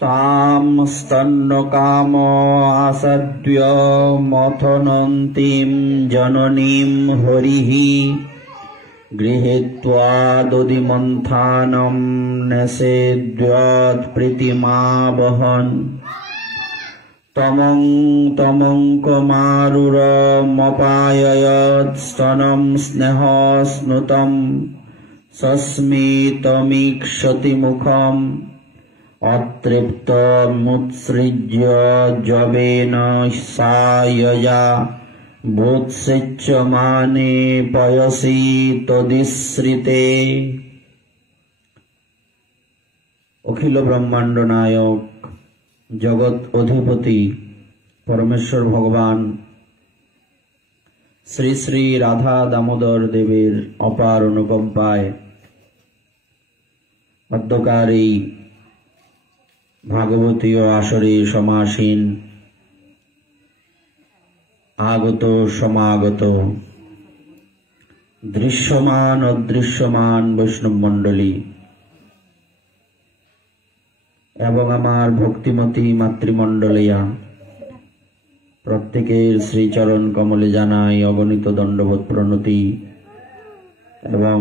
तां स्तन्नकाम आसाद्य मथनन्तीं जननीं हरिः गृहीत्वा दधिमन्थानं नेषेद्यत्प्रीतिमावहन् तमं तमङ्कमारुरमपाययत् स्तनं स्नेहस्नुतं सस्मितमीक्षति मुखम् अतृप्तमुत्सृज्य जवेन सायया बोत्सिच्यमाने पयसि तदिश्रिते। अखिल ब्रह्मांड नायक जगत अधिपति परमेश्वर भगवान श्री श्री राधा दामोदर देवीर अपार अनुकंपाय मध्यकार भागवतीय आसरे समासीन आगत समागत दृश्यमान अदृश्यमान वैष्णव मंडली एवं आमार भक्तिमती मातृमंडलिया प्रत्येकेर श्रीचरण कमले जानाई अगणित दंडवत प्रणति एवं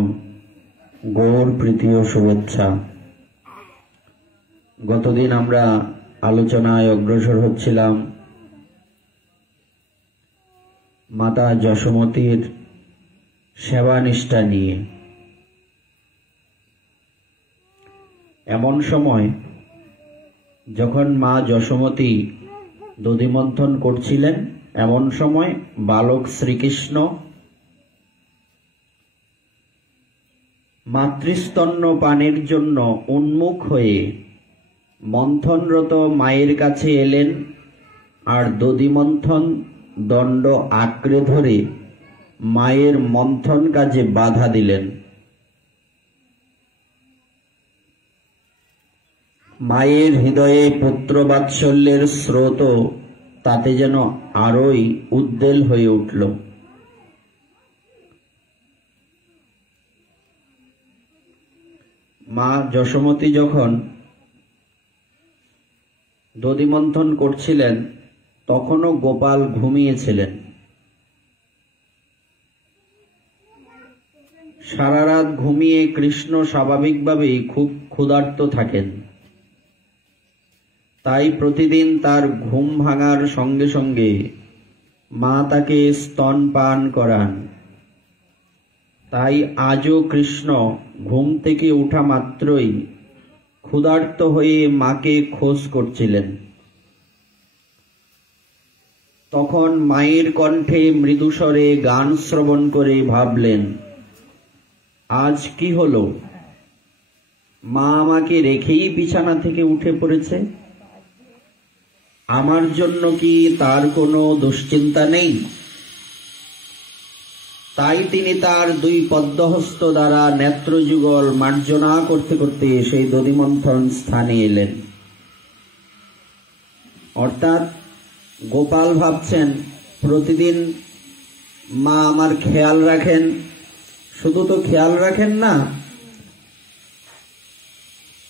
गौर प्रीति और शुभेच्छा। गतदिन आमरा आलोचनाय अग्रसर हच्छिलाम माता यशोमतीर सेवानिष्ठा निये। एमन समय जखन मा यशोमती दधिमन्थन करछिलेन एमन समय बालक श्रीकृष्ण मातृस्तन्न पानेर जन्य उन्मुख हये मंथनरत मायेर काछे एलेन और दधिमन्थन दंड आঁকড়ে धरे मायेर मंथन काजे बाधा दिलेन। मायेर हृदये पुत्र बात्सल्येर स्रोत ताते जेन आरोई उद्देल हये उठल। मा यशोमती जखन दधिमन्थन करछिलेन तखनो गोपाल घुमिয়েছিলেন। सारा रात घुमिয়ে कृष्ण स्वाभाविकभावेই खूब क्षुधार्त থাকেন। তাই प्रतिदिन तार घुम भाঙার संगे संगे मा ताके स्तनपान करान। তাই आजও कृष्ण घुम থেকে उठा मात्रই क्षुधार्त হয়ে माके खोज করছিলেন। तखन मायेर कण्ठे मृदुस्वरे गान श्रवण करे भाबलेन आज की हलो, मा आमाके रेखेई बिछाना थेके उठे पड़ेছে। आमार जन्य कि तार कोनो दुश्चिंता नेই। ताई तिनि तार दुई पद्महस्त द्वारा नेत्रजुगल मार्जना करते करते सेई दधिमन्थन स्थाने एलेन। अर्थात गोपाल भाबছেন प्रतिदिन मा आमार खेयाल राखेन, शुधु तो खेयाल राखेन ना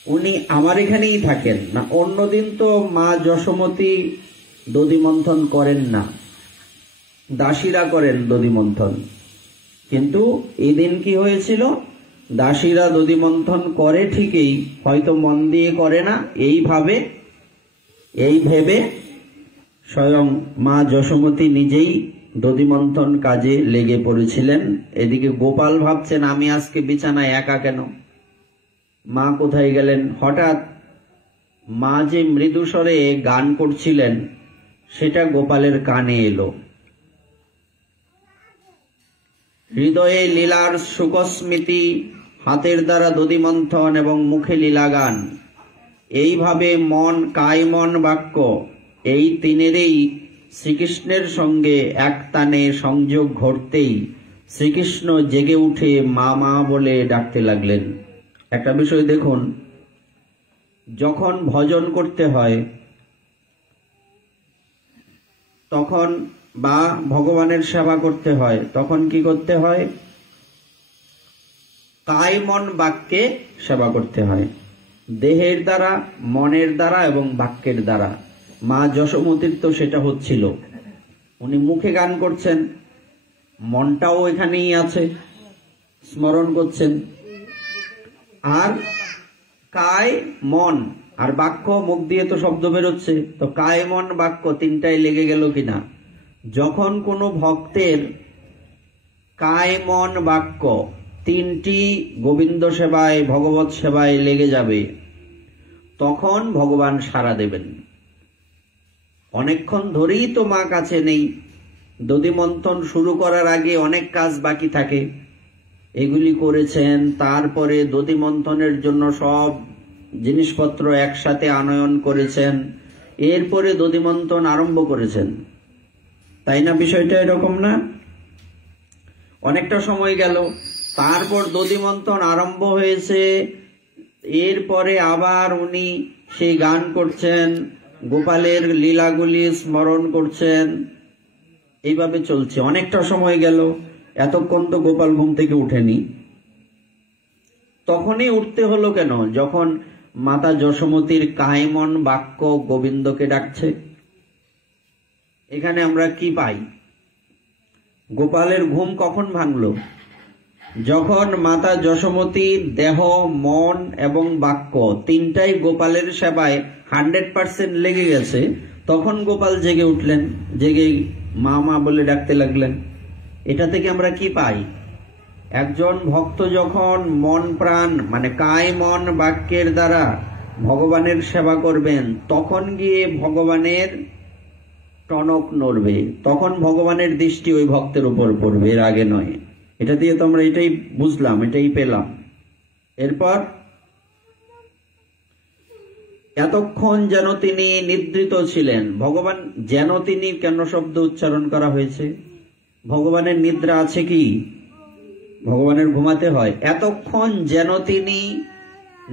उनी आमार एखानेई थाकेन ना, अन्यदिन तो मा यशोमती दधिमन्थन करेन ना, दासीरा करेन दधिमन्थन। किन्तु এই দিন কি হয়েছিল, দাসীরা দধিমন্থন করে ঠিকই, হয়তো মন দিয়ে করে না, এই ভেবে স্বয়ং মা যশোমতী নিজেই দধিমন্থন কাজে লেগে পড়েছিলেন। এদিকে গোপাল ভাবছেন আমি আজকে বিছানায় একা কেন, মা কোথায় গেলেন। হঠাৎ মা যে মৃদুস্বরে গান করছিলেন সেটা গোপালের কানে এলো। हृदये लीलार सुखस्मृति, हाथेर द्वारा दधिमन्थन एवं मुखे लीला गान, এই ভাবে মন কায় মন বাক্য এই তিনেরই শ্রীকৃষ্ণের সঙ্গে এক টানে সংযোগ ঘটতেই শ্রীকৃষ্ণ জেগে উঠে মা মা বলে ডাকতে লাগলেন। একটা বিষয় দেখুন, যখন ভজন করতে হয় তখন বা ভগবানের সেবা করতে হয় তখন কি করতে হয়, কায় মন বাক্যে সেবা করতে হয়। দেহের দ্বারা, মনের দ্বারা এবং বাক্যের দ্বারা। মা যশোমতীর তো সেটা হচ্ছিল, উনি মুখে গান করছেন, মনটাও এখানেই আছে, স্মরণ করছেন। আর কায়, মন আর বাক্য, মুখ দিয়ে তো শব্দ বেরোচ্ছে, তো কায় মন বাক্য তিনটাই লেগে গেল কিনা। যখন কোনো ভক্তের কায় মন বাক্য তিনটি গোবিন্দ সেবায়, ভগবত সেবায় লেগে যাবে, তখন ভগবান সাড়া দেবেন। অনেকক্ষণ ধরেই তো মা কাছে নেই, দধিমন্থন শুরু করার আগে অনেক কাজ বাকি থাকে, এগুলি করেছেন। তারপরে দধিমন্থনের জন্য সব জিনিসপত্র একসাথে আনয়ন করেছেন, এরপরে দধিমন্থন আরম্ভ করেছেন, তাই না? বিষয়টা এরকম না? অনেকটা সময় গেল, তারপর দধিমন্থন আরম্ভ হয়েছে, এরপরে আবার উনি সেই গান করছেন, গোপালের লীলাগুলি স্মরণ করছেন, এইভাবে চলছে। অনেকটা সময় গেল, এতক্ষণ তো গোপাল ঘুম থেকে উঠেনি। তখনই উঠতে হলো কেন? যখন মাতা যশোমতীর কায়মন বাক্য গোবিন্দকে ডাকছে। এখানে আমরা কি পাই? গোপালের ঘুম কখন ভাঙলো? যখন মাতা যশোমতীর দেহ, মন এবং বাক্য তিনটাই গোপালের সেবায় 100% লেগে গেছে, তখন গোপাল জেগে উঠলেন, জেগে মা মা বলে ডাকতে লাগলেন। এটা থেকে আমরা কি পাই? একজন ভক্ত যখন মন প্রাণ মানে কায় মন বাক্যের দ্বারা ভগবানের সেবা করবেন, তখন গিয়ে ভগবানের টনক নড়বে, তখন ভগবানের দৃষ্টি ওই ভক্তের উপর পড়বে, এর আগে নয়। এটা দিয়ে তো আমরা এটাই বুঝলাম, এটাই পেলাম। এরপর এতক্ষণ যেন তিনি নিদ্রিত ছিলেন। ভগবান যেন তিনি কেন শব্দ উচ্চারণ করা হয়েছে? ভগবানের নিদ্রা আছে কি? ভগবানের ঘুমাতে হয়। এতক্ষণ যেন তিনি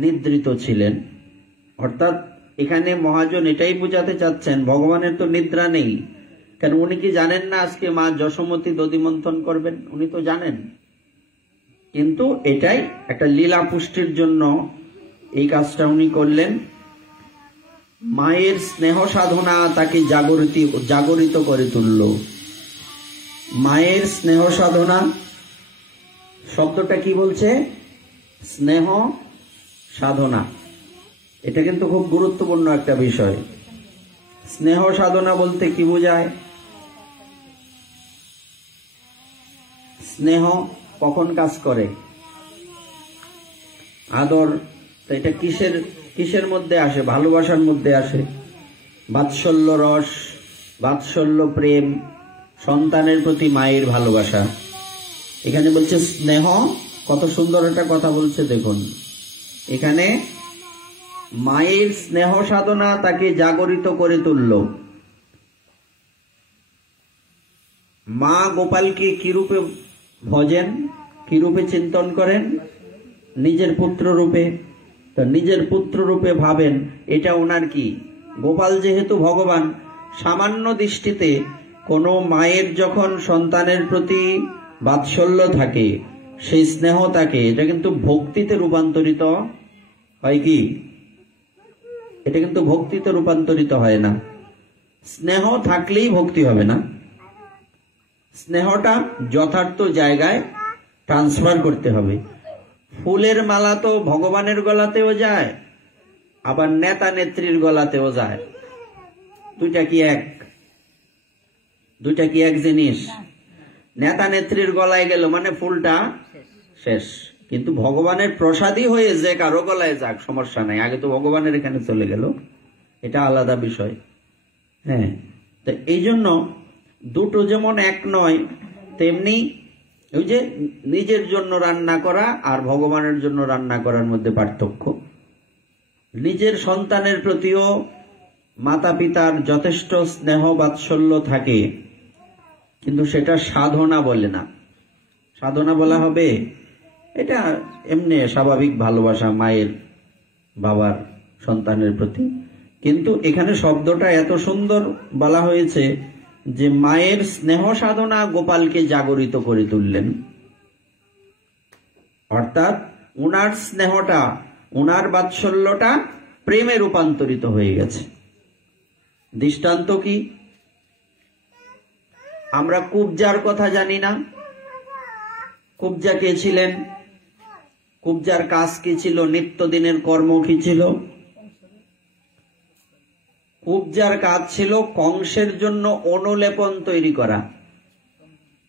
নিদ্রিত ছিলেন, অর্থাৎ এখানে মহাজন এটাই বোঝাতে চাচ্ছেন ভগবানের তো নিদ্রা নেই। কেন? উনি কি জানেন না আজকে মা যশোমতী দধিমন্থন করবেন? উনি তো জানেন, কিন্তু এটাই একটা লীলা পুষ্টির জন্য এই কাজটা উনি করলেন। মায়ের স্নেহ সাধনা তাকে জাগরিত করে তুলল। মায়ের স্নেহ সাধনা শব্দটা কি বলছে? স্নেহ সাধনা। এটা কিন্তু খুব গুরুত্বপূর্ণ একটা বিষয়। স্নেহ সাধনা বলতে কি বোঝায়? স্নেহ কখন কাজ করে? আদর। তো এটা কিসের মধ্যে আসে? ভালোবাসার মধ্যে আসে। বাৎসল্য রস, বাৎসল্য প্রেম, সন্তানের প্রতি মায়ের ভালোবাসা। এখানে বলছে স্নেহ। কত সুন্দর একটা কথা বলছে দেখুন। এখানে মায়ের স্নেহ সাধনা তাকে জাগরিত করে তুলল। মা গোপালকে কি রূপে ভজেন, কি রূপে চিন্তন করেন? নিজের পুত্র রূপে। তো নিজের পুত্র রূপে ভাবেন, এটা ওনার কি? গোপাল যেহেতু ভগবান, সামান্য দৃষ্টিতে কোনো মায়ের যখন সন্তানের প্রতি বাৎসল্য থাকে, সেই স্নেহ থাকে, এটা কিন্তু ভক্তিতে রূপান্তরিত হয় কি? এটা কিন্তু ভক্তিতে রূপান্তরিত হয় না। স্নেহ থাকলেই ভক্তি হবে না। স্নেহটা যথার্থ জায়গায় ট্রান্সফার করতে হবে। ফুলের মালা তো ভগবানের গলাতেও যায়, আবার নেতা নেত্রীর গলাতেও যায়। দুইটা কি এক জিনিস? নেতা নেত্রীর গলায় গেল মানে ফুলটা শেষ, কিন্তু ভগবানের প্রসাদী হয়ে যে কারো গলায় যাক, সমস্যা নাই, আগে তো ভগবানের এখানে চলে গেল, এটা আলাদা বিষয়। হ্যাঁ, তো এই জন্য দুটো যেমন এক নয়, তেমনি ওই যে নিজের জন্য রান্না করা আর ভগবানের জন্য রান্না করার মধ্যে পার্থক্য। নিজের সন্তানের প্রতিও মাতা পিতার যথেষ্ট স্নেহ বাৎসল্য থাকে, কিন্তু সেটা সাধনা বলে না। সাধনা বলা হবে এটা এমনি স্বাভাবিক ভালোবাসা মায়ের বাবার সন্তানের প্রতি। কিন্তু এখানে শব্দটা এত সুন্দর বলা হয়েছে যে মায়ের স্নেহ সাধনা গোপালকে জাগরিত করে তুললেন। অর্থাৎ উনার স্নেহটা উনার বাৎসল্যটা প্রেমে রূপান্তরিত হয়ে গেছে। দৃষ্টান্ত কি? আমরা কুবজার কথা জানি না? কুবজা কে ছিলেন? কুবজার কাজ কি ছিল? নিত্যদিনের কর্ম কি ছিল? কুবজার কাজ ছিল কংসের জন্য অনুলেপন তৈরি করা।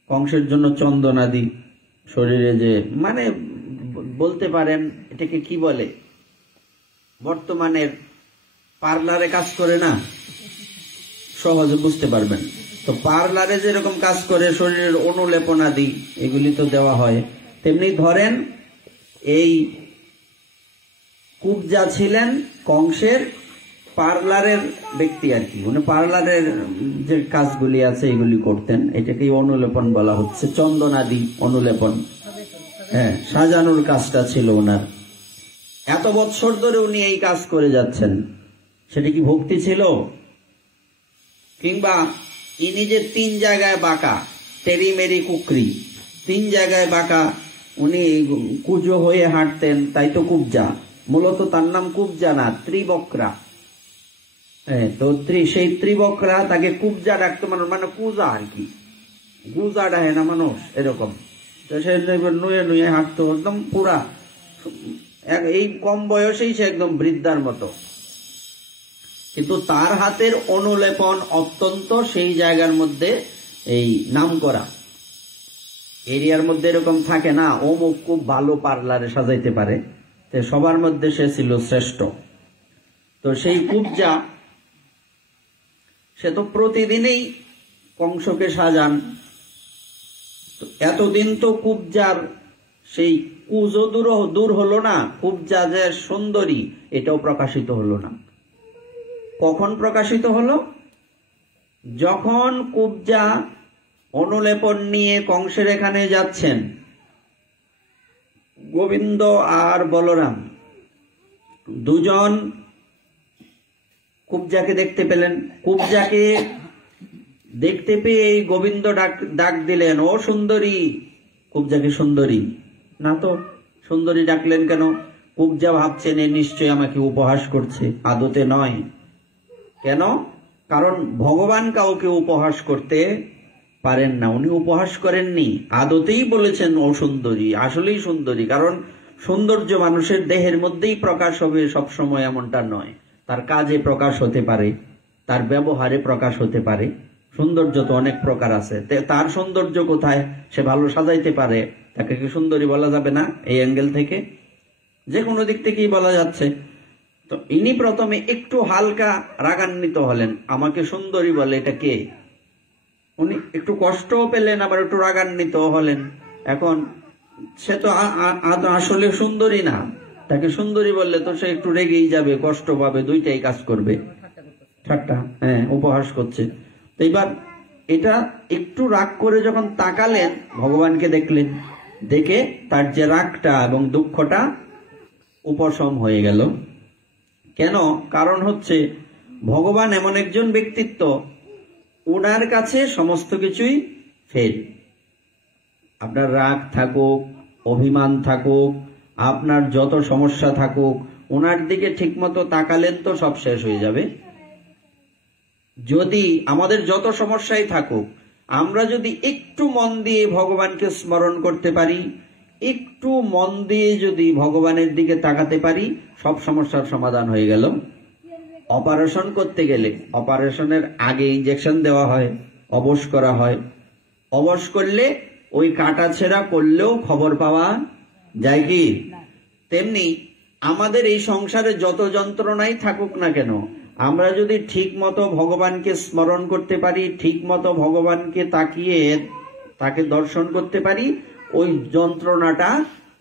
কংসের জন্য চন্দনাদি শরীরে, যে মানে বলতে পারেন এটাকে কি বলে, বর্তমানের পার্লারে কাজ করে না, সহজে বুঝতে পারবেন। তো পার্লারে যেরকম কাজ করে শরীরের অনুলেপন আদি এগুলি তো দেওয়া হয়, তেমনি ধরেন এই কুবজা ছিলেন কংসের পার্লারের ব্যক্তি আর কি। উনি পার্লারের যে কাজগুলি আছে এগুলি করতেন, এটাকে অনুলেপন বলা হচ্ছে, চন্দন আদি অনুলেপন, হ্যাঁ, সাজানোর কাজটা ছিল ওনার। এত বছর ধরে উনি এই কাজ করে যাচ্ছেন, সেটা কি ভক্তি ছিল? কিংবা ইনি যে 3 জায়গায় বাঁকা, টেরি মেরি কুকরি, 3 জায়গায় বাঁকা, উনি কুজো হয়ে হাঁটতেন, তাই তো কুবজা। মূলত তার নাম কুবজা না, ত্রিবক্রা। তো সেই ত্রিবক্রা, তাকে কুবজা ডাকতো মানুষ, মানে কুজা আর কি, গুজা ডাহে না মানুষ, এরকম। তো সে নুয়ে নুয়ে হাঁটতো, একদম পুরা, এই কম বয়সেই সে একদম বৃদ্ধার মতো। কিন্তু তার হাতের অনুলেপন অত্যন্ত সেই জায়গার মধ্যে এই নাম করা। এরিয়ার মধ্যে এরকম থাকে না, অমুক খুব ভালো পার্লারে সাজাইতে পারে, তো সবার মধ্যে সে ছিল শ্রেষ্ঠ। তো সেই কুবজা, সে তো প্রতিদিনই কংসকে সাজান। এতদিন তো কুবজার সেই কুজো দূর হলো না, কুবজা যে সুন্দরী এটাও প্রকাশিত হলো না। কখন প্রকাশিত হলো? যখন কুবজা অনুলেপন নিয়ে কংসের এখানে যাচ্ছেন, গোবিন্দ আর বলরাম দুজন কুবজাকে দেখতে পেলেন। কুবজাকে দেখতে পেয়ে গোবিন্দ ডাক দিলেন, ও সুন্দরী। কুবজাকে সুন্দরী না তো, সুন্দরী ডাকলেন কেন? কুবজা ভাবছেন এ নিশ্চয় আমাকে উপহাস করছে, আদতে নয়। কেন? কারণ ভগবান কাউকে উপহাস করতে পারেন না, উনি উপহাস করেননি, আদতেই বলেছেন ও সুন্দরী, আসলেই সুন্দরী। কারণ সৌন্দর্য মানুষের দেহের মধ্যেই প্রকাশ হবে সবসময় এমনটা নয়, তার কাজে প্রকাশ হতে পারে, তার ব্যবহারে প্রকাশ হতে পারে। সৌন্দর্য তো অনেক প্রকার আছে, তার সৌন্দর্য কোথায়? সে ভালো সাজাইতে পারে, তাকে কি সুন্দরী বলা যাবে না? এই অ্যাঙ্গেল থেকে, যে কোনো দিক থেকেই বলা যাচ্ছে। তো ইনি প্রথমে একটু হালকা রাগান্বিত হলেন, আমাকে সুন্দরী বলে, এটা কে? উনি একটু কষ্টও পেলেন, আবার একটু রাগান্বিত হলেন। এখন সে তো আসলে সুন্দরী না, তাকে সুন্দরী বললে তো সে একটু রেগেই যাবে, কষ্ট পাবে, দুইটাই কাজ করবে, ঠাট্টা, হ্যাঁ, উপহাস করছে। তো এবার এটা একটু রাগ করে যখন তাকালেন, ভগবানকে দেখলেন, দেখে তার যে রাগটা এবং দুঃখটা উপশম হয়ে গেল। কেন? কারণ হচ্ছে ভগবান এমন একজন ব্যক্তিত্ব, ওনার কাছে সমস্ত কিছুই ফেল। আপনার রাগ থাকুক, অভিমান থাকুক, আপনার যত সমস্যা থাকুক, ওনার দিকে ঠিকমতো তাকালেন তো সব শেষ হয়ে যাবে। যদি আমাদের যত সমস্যাই থাকুক, আমরা যদি একটু মন দিয়ে ভগবানকে স্মরণ করতে পারি, একটু মন দিয়ে যদি ভগবানের দিকে তাকাতে পারি, সব সমস্যার সমাধান হয়ে গেল। অপারেশন করতে গেলে অপারেশনের আগে ইনজেকশন দেওয়া হয়, অবশ করা হয়। অবশ করলে ওই কাটা ছেঁড়া করলেও খবর পাওয়া যায় কি? তেমনি আমাদের এই সংসারে যত যন্ত্রণাই থাকুক না কেন, আমরা যদি ঠিক মতো ভগবানকে স্মরণ করতে পারি, ঠিক মতো ভগবানকে তাকিয়ে তাকে দর্শন করতে পারি, ওই যন্ত্রণাটা,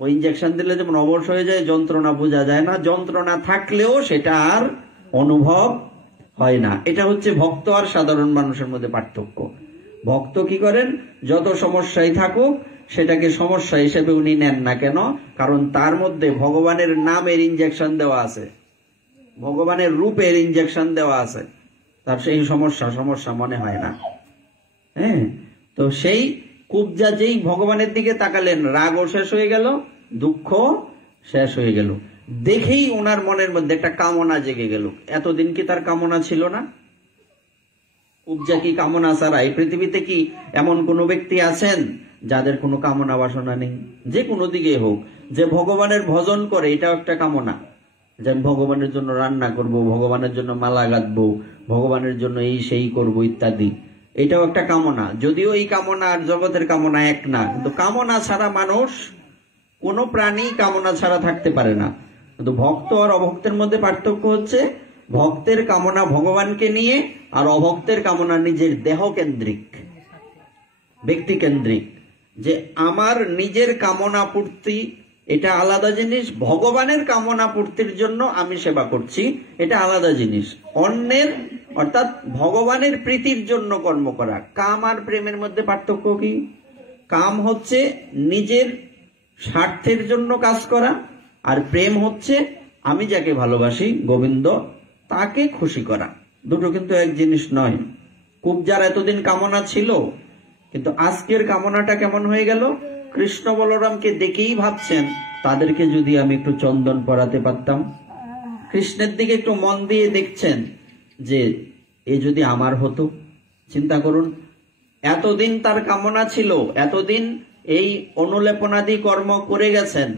ওই ইনজেকশন দিলে যেমন অবশ হয়ে যায়, যন্ত্রণা বোঝা যায় না, যন্ত্রণা থাকলেও সেটা আর অনুভব হয় না। এটা হচ্ছে ভক্ত আর সাধারণ মানুষের মধ্যে পার্থক্য। ভক্ত কি করেন? যত সমস্যাই থাকুক সেটাকে সমস্যা হিসেবে উনি নেন না। কেন? কারণ তার মধ্যে ভগবানের নামের ইনজেকশন দেওয়া আছে, ভগবানের রূপের ইনজেকশন দেওয়া আছে, তার সেই সমস্যা মনে হয় না। হ্যাঁ, তো সেই কুবজা যেই ভগবানের দিকে তাকালেন, রাগও শেষ হয়ে গেল, দুঃখ শেষ হয়ে গেল। দেখেই ওনার মনের মধ্যে একটা কামনা জেগে গেল। এতদিন কি তার কামনা ছিল না? কুবজা কি কামনা ছাড়া? এই পৃথিবীতে কি এমন কোন ব্যক্তি আছেন যাদের কোনো কামনা বাসনা নেই? যে কোনো দিকে হোক, যে ভগবানের ভজন করে এটাও একটা কামনা, যে আমি ভগবানের জন্য রান্না করব, ভগবানের জন্য মালা গাঁথবো, ভগবানের জন্য এই সেই করব ইত্যাদি, এটাও একটা কামনা। যদিও এই কামনা আর জগতের কামনা এক না, কিন্তু কামনা ছাড়া মানুষ, কোনো প্রাণী কামনা ছাড়া থাকতে পারে না। কিন্তু ভক্ত আর অভক্তের মধ্যে পার্থক্য হচ্ছে ভক্তের কামনা ভগবানকে নিয়ে, আর অভক্তের কামনা নিজের দেহ কেন্দ্রিক, ব্যক্তি কেন্দ্রিক। যে আমার নিজের কামনা পূর্তি এটা আলাদা জিনিস, ভগবানের কামনা পূর্তির জন্য আমি সেবা করছি এটা আলাদা জিনিস। অন্যের অর্থাৎ ভগবানের প্রীতির জন্য কর্ম করা। কাম আর প্রেমের মধ্যে পার্থক্য কি? কাম হচ্ছে নিজের স্বার্থের জন্য কাজ করা, আর প্রেম হচ্ছে আমি যাকে ভালোবাসি গোবিন্দ তাকে খুশি করা। দুটো কিন্তু এক জিনিস নয়। কুবজার এতদিন কামনা ছিল, কিন্তু আজকের কামনাটা কেমন হয়ে গেল? কৃষ্ণ বলরামকে দেখেই ভাবছেন তাদেরকে যদি আমি একটু চন্দন পরাতে পারতাম। কৃষ্ণের দিকে একটু মন দিয়ে দেখছেন যে এ যদি আমার হতো। চিন্তা করুন, এতদিন তার কামনা ছিল, এতদিন এই অনুলেপনাদি কর্ম করে গেছেন,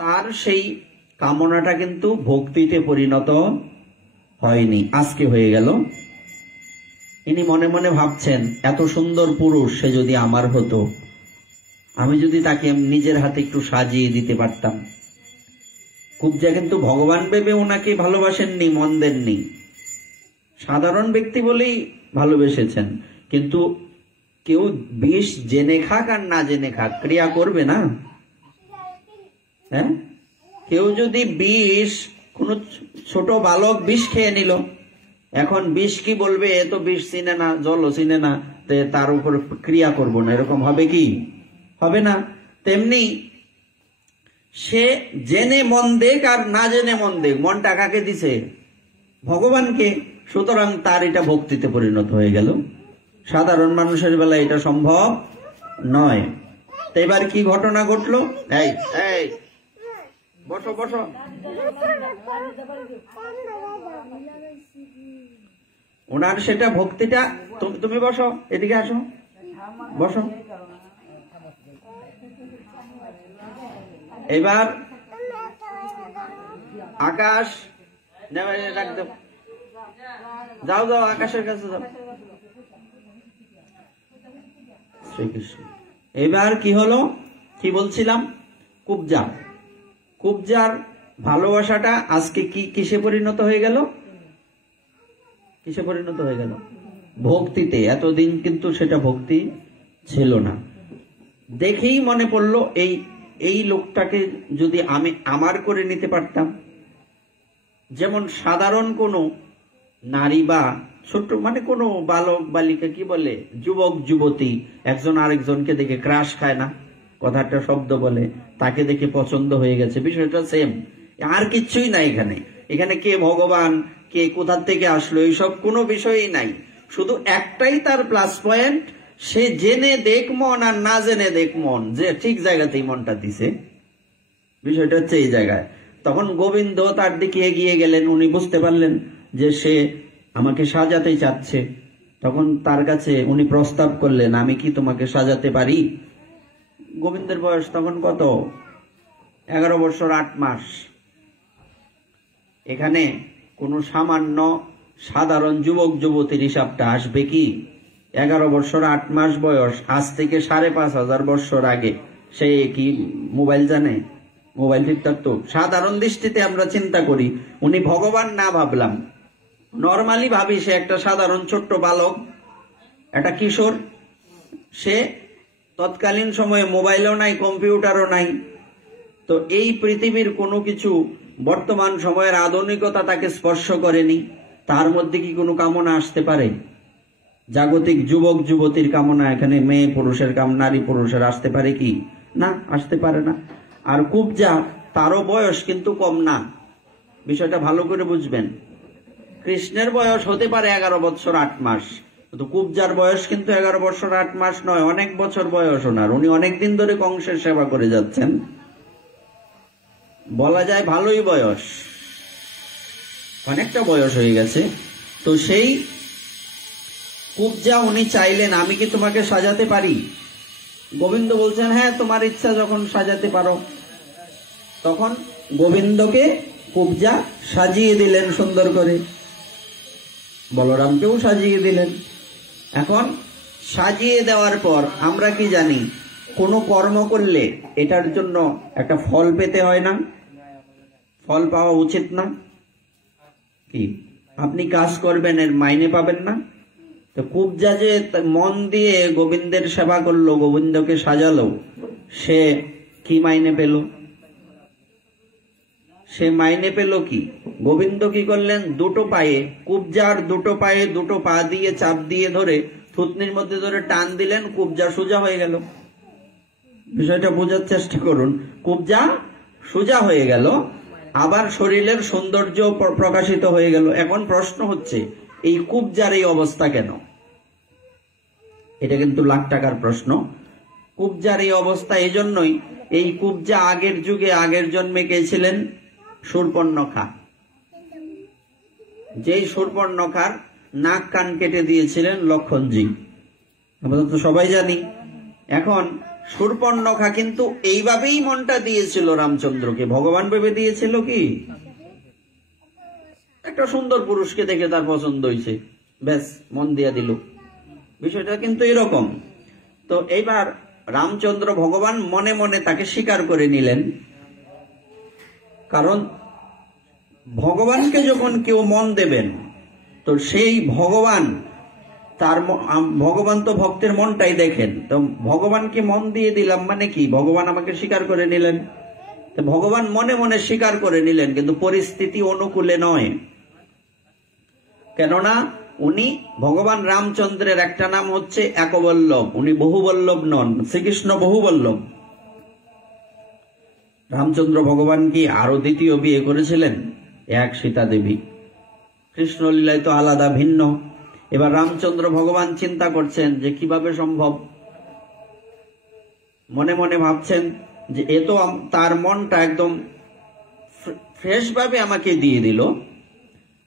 তার সেই কামনাটা কিন্তু ভক্তিতে পরিণত হয়নি, আজকে হয়ে গেল। ইনি মনে মনে ভাবছেন এত সুন্দর পুরুষ সে যদি আমার হতো, আমি যদি তাকে নিজের হাতে একটু সাজিয়ে দিতে পারতাম। কুবজা কিন্তু ভগবান ভেবে ওনাকে ভালোবাসেননি, মন দেননি, সাধারণ ব্যক্তি বলেই ভালোবেসেছেন। কিন্তু কেউ বিষ জেনে খাক আর না জেনে খাক, ক্রিয়া করবে না? হ্যাঁ, কেউ যদি বিষ, কোন ছোট বালক বিষ খেয়ে নিল, এখন বিষ কি বলবে? এ তো বিষ চিনে না, জলও চিনে না, তার উপর ক্রিয়া করব না, এরকম হবে কি? হবে না। তেমনি সে জেনে মন দেখ আর না জেনে মন দেখ, মনটা কাকে দিছে? ভগবানকে। সুতরাং তার এটা ভক্তিতে পরিণত হয়ে গেল। সাধারণ মানুষের বেলা এটা সম্ভব নয়। তো এবার কি ঘটনা ঘটলো? এই এই বসো বসো, ওনার সেটা ভক্তিটা, তুমি বসো, এদিকে আসো, বসো। এবার আকাশ যাও যাও, আকাশের কাছে যাও। শ্রীকৃষ্ণ। এবার কি হলো? কি বলছিলাম? কুবজা, কুবজার ভালোবাসাটা আজকে কি কিসে পরিণত হয়ে গেল? কিসে পরিণত হয়ে গেল? ভক্তিতে। এতদিন কিন্তু সেটা ভক্তি ছিল না। দেখেই মনে পড়লো এই লোকটাকে যদি আমি আমার করে নিতে পারতাম। যেমন সাধারণ কোনো নারী বা ছোট্ট মানে কোনো বালক বালিকা, কি বলে, যুবক যুবতী একজন আরেকজনকে দেখে ক্রাশ খায় না, কথাটা শব্দ বলে, তাকে দেখে পছন্দ হয়ে গেছে, বিষয়টা সেম। আর কিচ্ছুই নাই এখানে। এখানে কে ভগবান, কে কোথা থেকে আসলো, এইসব কোনো বিষয়ই নাই। শুধু একটাই তার প্লাস পয়েন্ট, সে জেনে দেখ মন আর না জেনে দেখ মন, যে ঠিক জায়গাতেই মনটা দিছে। বিষয়টা হচ্ছে এই জায়গায়। তখন গোবিন্দ তার দিকে এগিয়ে গেলেন, উনি বুঝতে পারলেন যে সে আমাকে সাজাতে চাচ্ছে। তখন তার কাছে উনি প্রস্তাব করলেন, আমি কি তোমাকে সাজাতে পারি? গোবিন্দের বয়স তখন কত? 11 বছর 8 মাস। এখানে কোনো সামান্য সাধারণ যুবক যুবতীর হিসাবটা আসবে কি? 11 বছর 8 মাস বয়স, আজ থেকে 5500 বছর আগে সে কি মোবাইল জানে? মোবাইল টিপতাম তো। সাধারণ দৃষ্টিতে আমরা চিন্তা করি উনি ভগবান না ভাবলাম, নর্মালি ভাবি সে একটা সাধারণ ছোট্ট বালক, একটা কিশোর। সে তৎকালীন সময়ে মোবাইলও নাই, কম্পিউটারও নাই। তো এই পৃথিবীর কোনো কিছু বর্তমান সময়ের আধুনিকতা তাকে স্পর্শ করেনি। তার মধ্যে কি কোনো কামনা আসতে পারে? জাগতিক যুবক যুবতীর কামনা এখানে মেয়ে পুরুষের কামনা, নারী পুরুষের আসতে পারে কি? না, আসতে পারে না। আর কুবজা, তারও বয়স কিন্তু কম না, বিষয়টা ভালো করে বুঝবেন। কৃষ্ণের বয়স হতে পারে 11 বছর 8 মাস, কিন্তু কুবজার বয়স কিন্তু 11 বছর 8 মাস নয়, অনেক বছর বয়স ওনার। উনি অনেকদিন ধরে কংসের সেবা করে যাচ্ছেন। বলা যায় ভালোই বয়স, অনেকটা বয়স হয়ে গেছে। তো সেই কুবজা উনি চাইলেন, আমি কি তোমাকে সাজাতে পারি? গোবিন্দ বলছেন, হ্যাঁ তোমার ইচ্ছা, যখন সাজাতে পারো। তখন গোবিন্দকে কুবজা সাজিয়ে দিলেন সুন্দর করে, বলরামকেও সাজিয়ে দিলেন। এখন সাজিয়ে দেওয়ার পর আমরা কি জানি, কোনো কর্ম করলে এটার জন্য একটা ফল পেতে হয় না? ফল পাওয়া উচিত না কি? আপনি কাজ করবেন, এর মাইনে পাবেন না? তো কুবজা যে মন দিয়ে গোবিন্দের সেবা করলো, গোবিন্দকে সাজালো, সে কি মাইনে পেল? সে মাইনে পেল কি? গোবিন্দ কি করলেন, দুটো পায়ে, কুবজার দুটো পায়ে দুটো পা দিয়ে চাপ দিয়ে ধরে থুতনির মধ্যে ধরে টান দিলেন, কুবজা সোজা হয়ে গেল। বিষয়টা বোঝার চেষ্টা করুন। কুবজা সোজা হয়ে গেল, আবার শরীরের সৌন্দর্য প্রকাশিত হয়ে গেল। এখন প্রশ্ন হচ্ছে, এই কুবজার এই অবস্থা কেন? এটা কিন্তু লাখ টাকার প্রশ্ন। কুবজার এই অবস্থা এই জন্যই, এই কুবজা আগের যুগে, আগের জন্মে কে ছিলেন? শূর্পণখা। যেই শূর্পণখার নাক কান কেটে দিয়েছিলেন লক্ষণজি, আমরা তো সবাই জানি। এখন শূর্পণখা কিন্তু এইভাবেই মনটা দিয়েছিল রামচন্দ্রকে, ভগবান ভেবে দিয়েছিল কি? একটা সুন্দর পুরুষকে দেখে তার পছন্দ হয়েছে, ব্যাস মন দিয়া দিল। বিষয়টা কিন্তু এরকম। তো এইবার রামচন্দ্র ভগবান মনে মনে তাকে স্বীকার করে নিলেন, কারণ ভগবানকে যখন কেউ মন দেবেন, তো সেই ভগবান ভগবান তো ভক্তের মনটাই দেখেন। তো ভগবানকে মন দিয়ে দিলাম মানে কি? ভগবান আমাকে স্বীকার করে নিলেন। তো ভগবান মনে মনে স্বীকার করে নিলেন, কিন্তু পরিস্থিতি অনুকূলে নয়। কেননা উনি ভগবান রামচন্দ্রের একটা নাম হচ্ছে একবল্লভ, উনি বহুবল্লভ নন। শ্রীকৃষ্ণ বহুবল্লভ। রামচন্দ্র ভগবান কি আরো দ্বিতীয় বিয়ে করেছিলেন? এক সীতা দেবী। কৃষ্ণলীলায় তো আলাদা, ভিন্ন। এবার রামচন্দ্র ভগবান চিন্তা করছেন যে কিভাবে সম্ভব। মনে মনে ভাবছেন যে এ তো তার মনটা একদম ফ্রেশ ভাবে আমাকে দিয়ে দিল,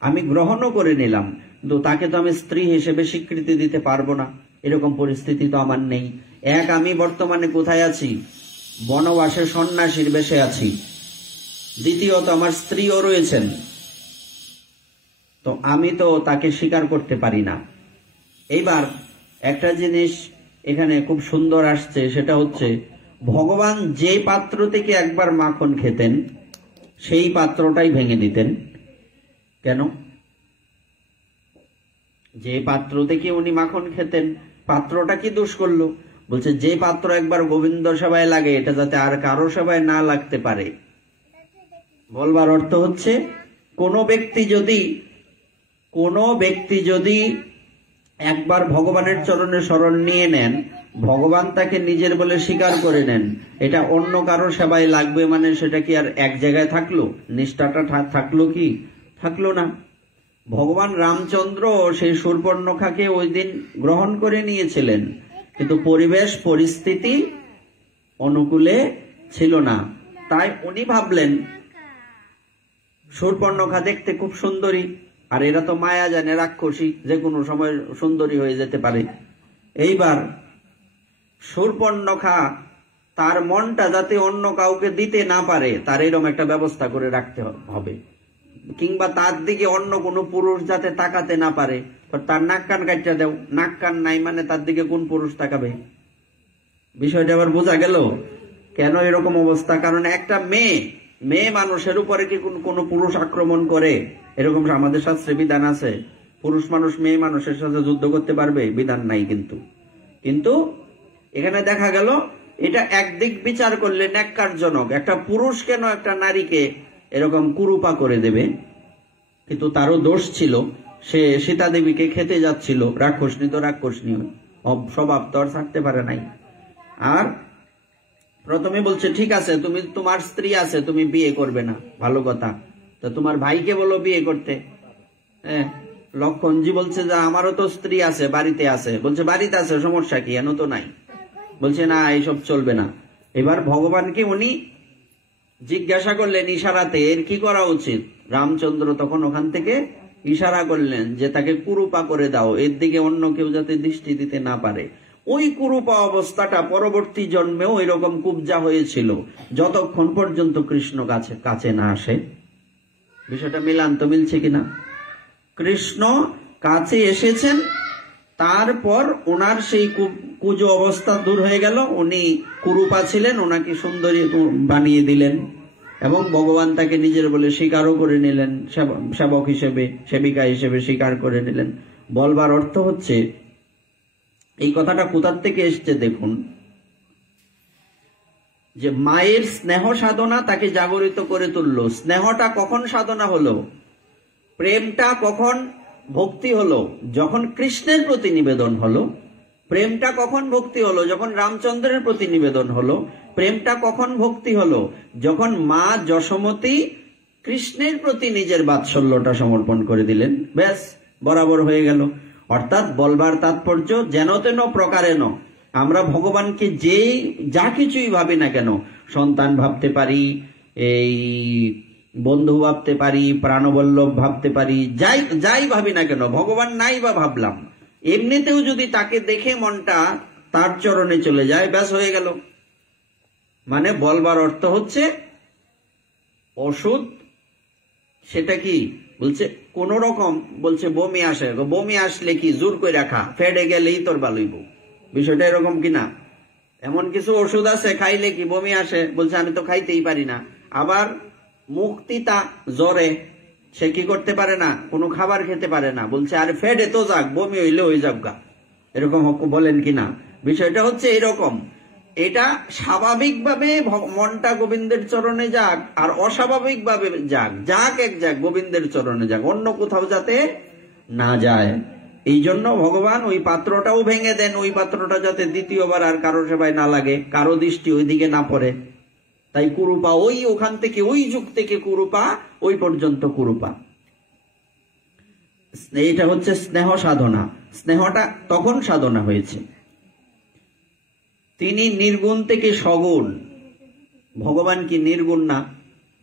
আমি গ্রহণও করে নিলাম, কিন্তু তাকে তো আমি স্ত্রী হিসেবে স্বীকৃতি দিতে পারবো না, এরকম পরিস্থিতি তো আমার নেই। এক, আমি বর্তমানে কোথায় আছি? বনবাসে সন্ন্যাসীর বেশে আছি। দ্বিতীয়ত আমার স্ত্রীও রয়েছেন, তো আমি তো তাকে স্বীকার করতে পারি না। এইবার একটা জিনিস এখানে খুব সুন্দর আসছে, সেটা হচ্ছে ভগবান যে পাত্র থেকে একবার মাখন খেতেন, সেই পাত্রটাই ভেঙে দিতেন। কেন? যে পাত্র থেকে উনি মাখন খেতেন, পাত্রটা কি দোষ করলো? বলছে যে পাত্র একবার গোবিন্দ সেবায় লাগে, এটা যাতে আর কারো সেবায় না লাগতে পারে। বলবার অর্থ হচ্ছে, কোনো ব্যক্তি যদি একবার ভগবানের চরণে শরণ নিয়ে নেন, ভগবান তাকে নিজের বলে স্বীকার করে নেন, এটা অন্য কারো সেবায় লাগবে মানে সেটা কি আর এক জায়গায় থাকলো? নিষ্ঠাটা থাকলো কি? থাকলো না। ভগবান রামচন্দ্র সেই শূর্পণখাকে ওই দিন গ্রহণ করে নিয়েছিলেন, কিন্তু পরিবেশ পরিস্থিতি অনুকূলে ছিল না। তাই উনি ভাবলেন শূর্পণখা দেখতে খুব সুন্দরী, আর এরা তো মায়া জানে, রাক্ষসী, যে কোনো সময় সুন্দরী হয়ে যেতে পারে। এইবার শূর্পণখা তার মনটা যাতে অন্য কাউকে দিতে না পারে, তার এরকম একটা ব্যবস্থা করে রাখতে হবে, কিংবা তার দিকে অন্য কোনো পুরুষ যাতে তাকাতে না পারে। তার নাক কান কাটটা দেও, নাক কান নাই মানে তার দিকে কোন পুরুষ তাকাবে? বিষয়টা আবার বোঝা গেল কেন এরকম অবস্থা। কারণ একটা মেয়ে মানুষের উপরে কি কোনো পুরুষ আক্রমণ করে? এরকম আমাদের শাস্ত্রে বিধান আছে? পুরুষ মানুষ মেয়ে মানুষের সাথে যুদ্ধ করতে পারবে? বিধান নাই। কিন্তু এখানে দেখা গেল এটা একদিক বিচার করলে ন্যাক্কারজনক। একটা পুরুষ কেন একটা নারীকে এরকম কুরূপা করে দেবে? কিন্তু তারও দোষ ছিল, সে সীতা দেবীকে খেতে যাচ্ছিল। রাক্ষসনী তো রাক্ষসনী, স্বভাব তো আর থাকতে পারে নাই। আর প্রথমে বলছে ঠিক আছে, তুমি তোমার স্ত্রী আছে, তুমি বিয়ে করবে না, ভালো কথা, তো তোমার ভাইকে বলো বিয়ে করতে। হ্যাঁ, লক্ষণজি বলছে যে আমারও তো স্ত্রী আছে, বাড়িতে আছে। বলছে বাড়িতে আছে, সমস্যা কি? এন তো নাই। বলছে না, এইসব চলবে না। এবার ভগবানকে উনি জিজ্ঞাসা করলেন ইশারাতে এর কি করা উচিত। রামচন্দ্র তখন ওখান থেকে ইশারা করলেন যে তাকে কুরুপা করে দাও, এর দিকে অন্য কেউ যাতে দৃষ্টি দিতে না পারে। ওই কুরুপা অবস্থাটা পরবর্তী জন্মেও এরকম কুবজা হয়েছিল, যতক্ষণ পর্যন্ত কৃষ্ণ কাছে না আসে। বিষয়টা মিলান্ত মিলছে কিনা? কৃষ্ণ কাছে এসেছেন, তারপর ওনার সেই কুজো অবস্থা দূর হয়ে গেল, উনি কুরুপা ছিলেন, ওনাকে সুন্দরী বানিয়ে দিলেন এবং ভগবান তাকে নিজের বলে স্বীকারও করে নিলেন, সেবক হিসেবে, সেবিকা হিসেবে স্বীকার করে নিলেন। বলবার অর্থ হচ্ছে, এই কথাটা কোথার থেকে এসছে দেখুন, যে মায়ের স্নেহ সাধনা তাকে জাগরিত করে তুললো। স্নেহটা কখন সাধনা হলো, প্রেমটা কখন ভক্তি হলো, যখন কৃষ্ণের প্রতি নিবেদন হলো। প্রেমটা কখন ভক্তি হলো, যখন রামচন্দ্রের প্রতি নিবেদন হলো। প্রেমটা কখন ভক্তি হলো, যখন মা যশোমতী কৃষ্ণের প্রতি নিজের বাৎসল্যটা সমর্পণ করে দিলেন। ব্যাস, বরাবর হয়ে গেল। অর্থাৎ বলবার তাৎপর্য, যেন তেন প্রকারেণ আমরা ভগবানকে যা কিছুই ভাবি না কেন, সন্তান ভাবতে পারি, এই বন্ধু ভাবতে পারি, প্রাণবল্লভ ভাবতে পারি, যাই ভাবি না কেন, ভগবান নাই বা ভাবলাম, এমনিতেও যদি তাকে দেখে মনটা তার চরণে চলে যায়, ব্যাস হয়ে গেল। মানে বলবার অর্থ হচ্ছে, ওষুধ সেটা কি বলছে, কোন রকম বলছে বমি আসে, বমি আসলে কি জোর করে রাখা, ফেডে গেলেই তোর ভালোইব। বিষয়টা এরকম কিনা? এমন কিছু ওষুধ আছে খাইলে কি বমি আসে, বলছে আমি তো খাইতেই পারি না। আবার মুক্তিতা জ্বরে, সে কি করতে পারে না, কোনো খাবার খেতে পারে না, বলছে আরে ফেডে তো যাক, বমি হইলে হয়ে যাক গা, এরকম বলেন কিনা? বিষয়টা হচ্ছে এরকম, এটা স্বাভাবিকভাবে মনটা গোবিন্দের চরণে যাক, আর অস্বাভাবিক ভাবে যাক এক যাক গোবিন্দের চরণে যাক, অন্য কোথাও যাতে না যায়। এই জন্য ভগবান ওই পাত্রটাও ভেঙে দেন, ওই পাত্রটা যাতে দ্বিতীয়বার আর কারো সেবায় না লাগে, কারো দৃষ্টি ওইদিকে না পড়ে। তাই কুরুপা ওখান থেকে, ওই যুগ থেকে কুরুপা, ওই পর্যন্ত কুরুপা। এটা হচ্ছে স্নেহ সাধনা। স্নেহটা তখন সাধনা হয়েছে। তিনি নির্গুণ থেকে সগুণ। ভগবান কি নির্গুণ না?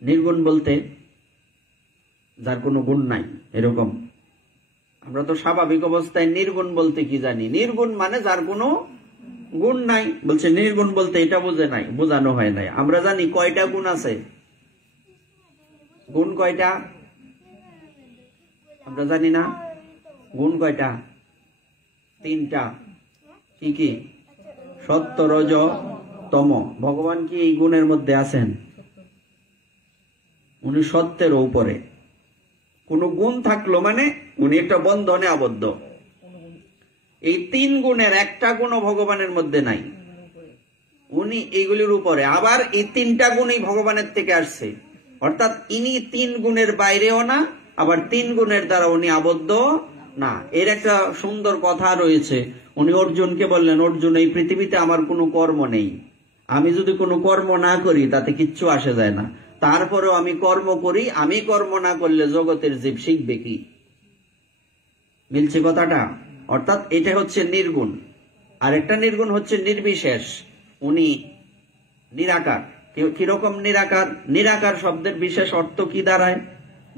নির্গুণ বলতে যার কোনো গুণ নাই, এরকম। আমরা তো স্বাভাবিক অবস্থায় নির্গুণ বলতে কি জানি, নির্গুণ মানে যার কোনো গুণ নাই। বলছে নির্গুণ বলতে এটা বোঝানো হয় নাই। আমরা জানি কয়টা গুণ আছে, গুণ কয়টা আমরা জানি না। গুণ কয়টা? 3টা। কি কি? সত্য, রজ, তম। ভগবান কি এই গুণের মধ্যে আছেন? উনি সত্যের উপরে। কোন গুণ থাকলো মানে উনি একটা বন্ধনে আবদ্ধ। এই 3 গুণের একটা গুণও ভগবানের মধ্যে নাই, উনি এইগুলির উপরে। আবার এই 3টা গুণই ভগবানের থেকে আসছে, অর্থাৎ ইনি 3 গুণের বাইরেও না, আবার 3 গুণের দ্বারা উনি আবদ্ধ না। এর একটা সুন্দর কথা রয়েছে। উনি অর্জুনকে বললেন, অর্জুন এই পৃথিবীতে আমার কোনো কর্ম নেই, আমি যদি কোনো কর্ম না করি তাতে কিচ্ছু আসে যায় না, তারপরেও আমি কর্ম করি, আমি কর্ম না করলে জগতের জীব শিখবে কি? মিলছে কথাটা? অর্থাৎ এটা হচ্ছে নির্গুণ। আর একটা নির্গুণ হচ্ছে নির্বিশেষ, উনি নিরাকার। কিরকম নিরাকার? নিরাকার শব্দের বিশেষ অর্থ কি দাঁড়ায়?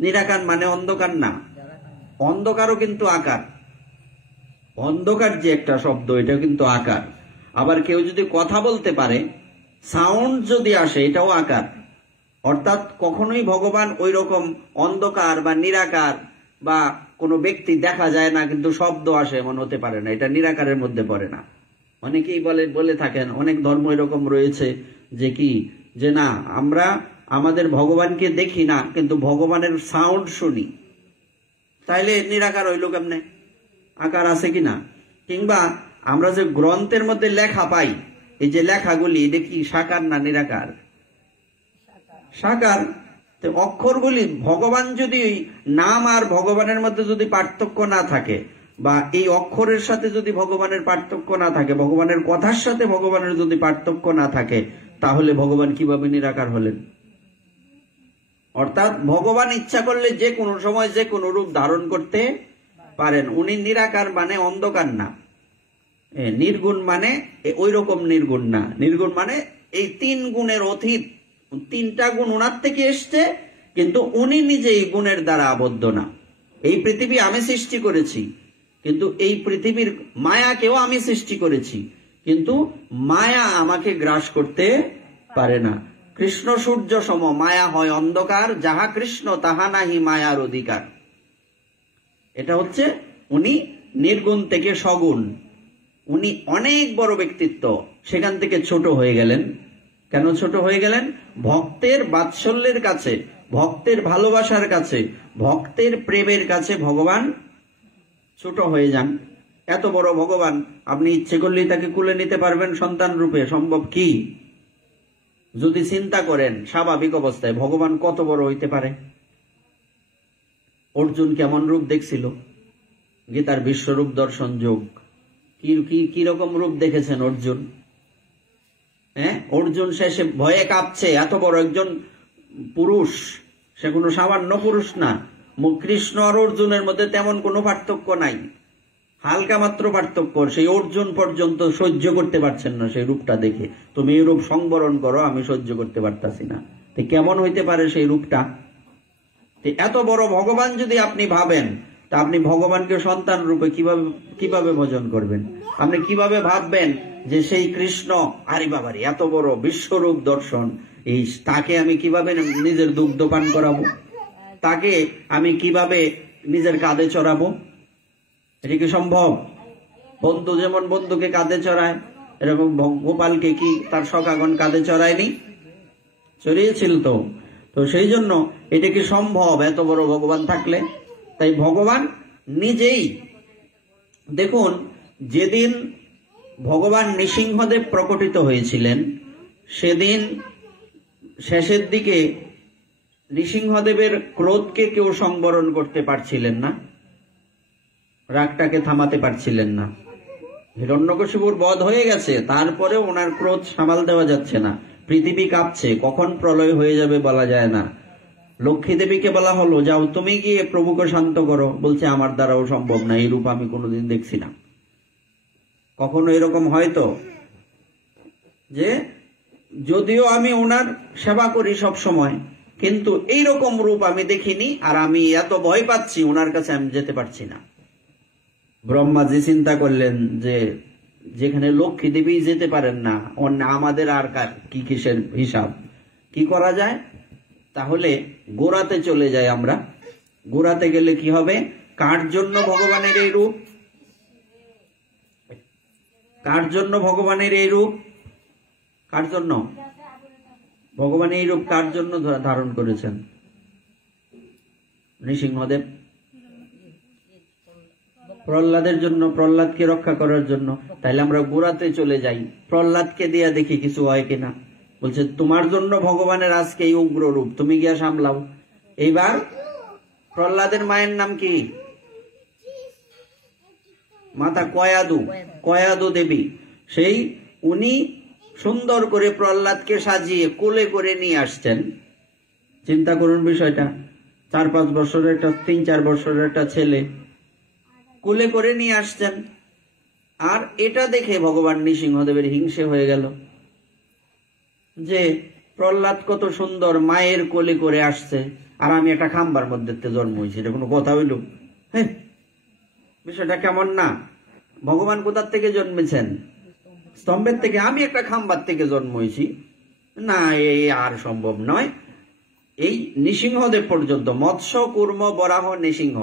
নিরাকার মানে অন্ধকার না, অন্ধকারও কিন্তু আকার। অন্ধকার যে একটা শব্দ, এটা কিন্তু আকার। আবার কেউ যদি কথা বলতে পারে, সাউন্ড যদি আসে, এটাও আকার। অর্থাৎ কখনোই ভগবান ওই রকম অন্ধকার বা নিরাকার, বা কোনো ব্যক্তি দেখা যায় না কিন্তু শব্দ আসে, এমন হতে পারে না, এটা নিরাকারের মধ্যে পড়ে না। অনেকেই বলে থাকেন, অনেক ধর্ম এরকম রয়েছে যে কি, যে না আমরা আমাদের ভগবানকে দেখি না কিন্তু ভগবানের সাউন্ড শুনি। তাইলে নিরাকার হইল কেমনে? আকার আছে কিনা? কিংবা আমরা যে গ্রন্থের মধ্যে লেখা পাই, এই যে লেখাগুলি, এটা কি সাকার না নিরাকার? সাকার। অক্ষরগুলি, ভগবান যদি নাম আর ভগবানের মধ্যে যদি পার্থক্য না থাকে, বা এই অক্ষরের সাথে যদি ভগবানের পার্থক্য না থাকে, ভগবানের কথার সাথে ভগবানের যদি পার্থক্য না থাকে, তাহলে ভগবান কিভাবে নিরাকার হলেন? অর্থাৎ ভগবান ইচ্ছা করলে যে কোনো সময় যে কোনো রূপ ধারণ করতে পারেন। উনি নিরাকার মানে অন্ধকার না। নির্গুণ মানে ওই রকম নির্গুণ না। নির্গুণ মানে এই 3 গুণের অতীত, তিনটা গুণ ওনার থেকে এসছে, কিন্তু উনি নিজে এই গুণের দ্বারা আবদ্ধ না। এই পৃথিবী আমি সৃষ্টি করেছি, কিন্তু এই পৃথিবীর মায়াকেও আমি সৃষ্টি করেছি, কিন্তু মায়া আমাকে গ্রাস করতে পারে না। কৃষ্ণ সূর্য সম, মায়া হয় অন্ধকার, যাহা কৃষ্ণ তাহা নাহি মায়ার অধিকার। এটা হচ্ছে উনি নির্গুণ থেকে সগুণ, উনি অনেক বড় ব্যক্তিত্ব, সেখান থেকে ছোট হয়ে গেলেন। কেন ছোট হয়ে গেলেন? ভক্তের বাৎসল্যের কাছে, ভক্তের ভালোবাসার কাছে, ভক্তের প্রেমের কাছে ভগবান ছোট হয়ে যান। এত বড় ভগবান, আপনি ইচ্ছে করলেই তাকে কুলে নিতে পারবেন সন্তান রূপে? সম্ভব কি? যদি চিন্তা করেন স্বাভাবিক অবস্থায় ভগবান কত বড় হইতে পারে। অর্জুন কেমন রূপ দেখছিল? গীতার বিশ্বরূপ দর্শন যোগ, কি রকম রূপ দেখেছেন অর্জুন? অর্জুন শেষে ভয়ে কাঁপছে, এত বড় একজন পুরুষ, সে কোনো সামান্য পুরুষ না। কৃষ্ণ আর অর্জুনের মধ্যে তেমন কোনো পার্থক্য নাই, হালকা মাত্র পার্থক্য। সেই অর্জুন পর্যন্ত সহ্য করতে পারছেন না সেই রূপটা দেখে। তুমি এই রূপ সংবরণ করো, আমি সহ্য করতে পারতাছি না। কেমন হইতে পারে সেই রূপটা? এত বড় ভগবান যদি আপনি ভাবেন, তা আপনি ভগবানকে সন্তান রূপে কিভাবে ভজন করবেন? আপনি কিভাবে ভাববেন যে সেই কৃষ্ণ, আরে বাবারে এত বড় বিশ্বরূপ দর্শন, এই তাকে আমি কিভাবে নিজের দুগ্ধ পান করাবো? তাকে আমি কিভাবে নিজের কাঁধে চড়াবো? এটা কি সম্ভব? বন্ধু যেমন বন্ধুকে কাঁধে চড়ায়, এরকম গোপালকে কি তার সখাগণ কাঁধে চড়ায়নি? চড়িয়েছিল তো। তো সেই জন্য এটা কি সম্ভব এত বড় ভগবান থাকলে? তাই ভগবান নিজেই, দেখুন যেদিন ভগবান নৃসিংহদেব প্রকটিত হয়েছিলেন, সেদিন শেষের দিকে নৃসিংহদেবের ক্রোধকে কেউ সংবরণ করতে পারছিলেন না, রাগটাকে থামাতে পারছিলেন না। হিরণ্যকশিপুর বধ হয়ে গেছে, তারপরে ওনার ক্রোধ সামাল দেওয়া যাচ্ছে না। পৃথিবী কাঁপছে, কখন প্রলয় হয়ে যাবে বলা যায় না। লক্ষ্মী দেবীকে বলা হলো, যাও তুমি গিয়ে প্রভুকে শান্ত করো। বলছে আমার দ্বারাও সম্ভব না, এই রূপ আমি কোনোদিন দেখছি না। কখনো এরকম হয়তো যে যদিও আমি ওনার সেবা করি সব সময়, কিন্তু এইরকম রূপ আমি দেখিনি, আর আমি এত ভয় পাচ্ছি ওনার কাছে, আমি যেতে পারছি না। ব্রহ্মাজি চিন্তা করলেন যে যেখানে লক্ষ্মী দেবী যেতে পারেন না, অন্য আমাদের আর কি কিসের হিসাব, কি করা যায়? তাহলে গোড়াতে চলে যাই আমরা। গোড়াতে গেলে কি হবে? কার জন্য ভগবানের এই রূপ? কার জন্য ভগবানের এই রূপ? কার জন্য ভগবান এই রূপ কার জন্য ধারণ করেছেন? নৃসিংহদেব প্রহ্লাদের জন্য, প্রহ্লাদকে রক্ষা করার জন্য। তাইলে আমরা গোড়াতে চলে যাই, প্রহ্লাদকে দিয়া দেখি কিছু হয় কিনা। বলছে তোমার জন্য ভগবানের আজকে এই উগ্র রূপ, তুমি গিয়া সামলাও। এইবার প্রহ্লাদের মায়ের নাম কি? মাতা কয়াদু দেবী। সেই উনি সুন্দর করে প্রহ্লাদকে সাজিয়ে কোলে করে নিয়ে আসছেন। চিন্তা করুন বিষয়টা, 4-5 বছরের একটা, 3-4 বছরের একটা ছেলে কোলে করে নিয়ে আসছেন। আর এটা দেখে ভগবান নৃসিংহদেবের হিংসে হয়ে গেল যে প্রহ্লাদ কত সুন্দর মায়ের কোলে করে আসছে, আর আমি একটা খাম্বার মধ্যে জন্ম হয়েছি, এটা কোনো কথা হইল? হ্যাঁ, বিষয়টা কেমন না? ভগবান কোথার থেকে জন্মেছেন? স্তম্ভের থেকে। আমি একটা খাম্বার থেকে জন্ম হয়েছি, না, এই আর সম্ভব নয়। এই নৃসিংহদেব পর্যন্ত, মৎস্য, কুর্ম, বরাহ, নৃসিংহ,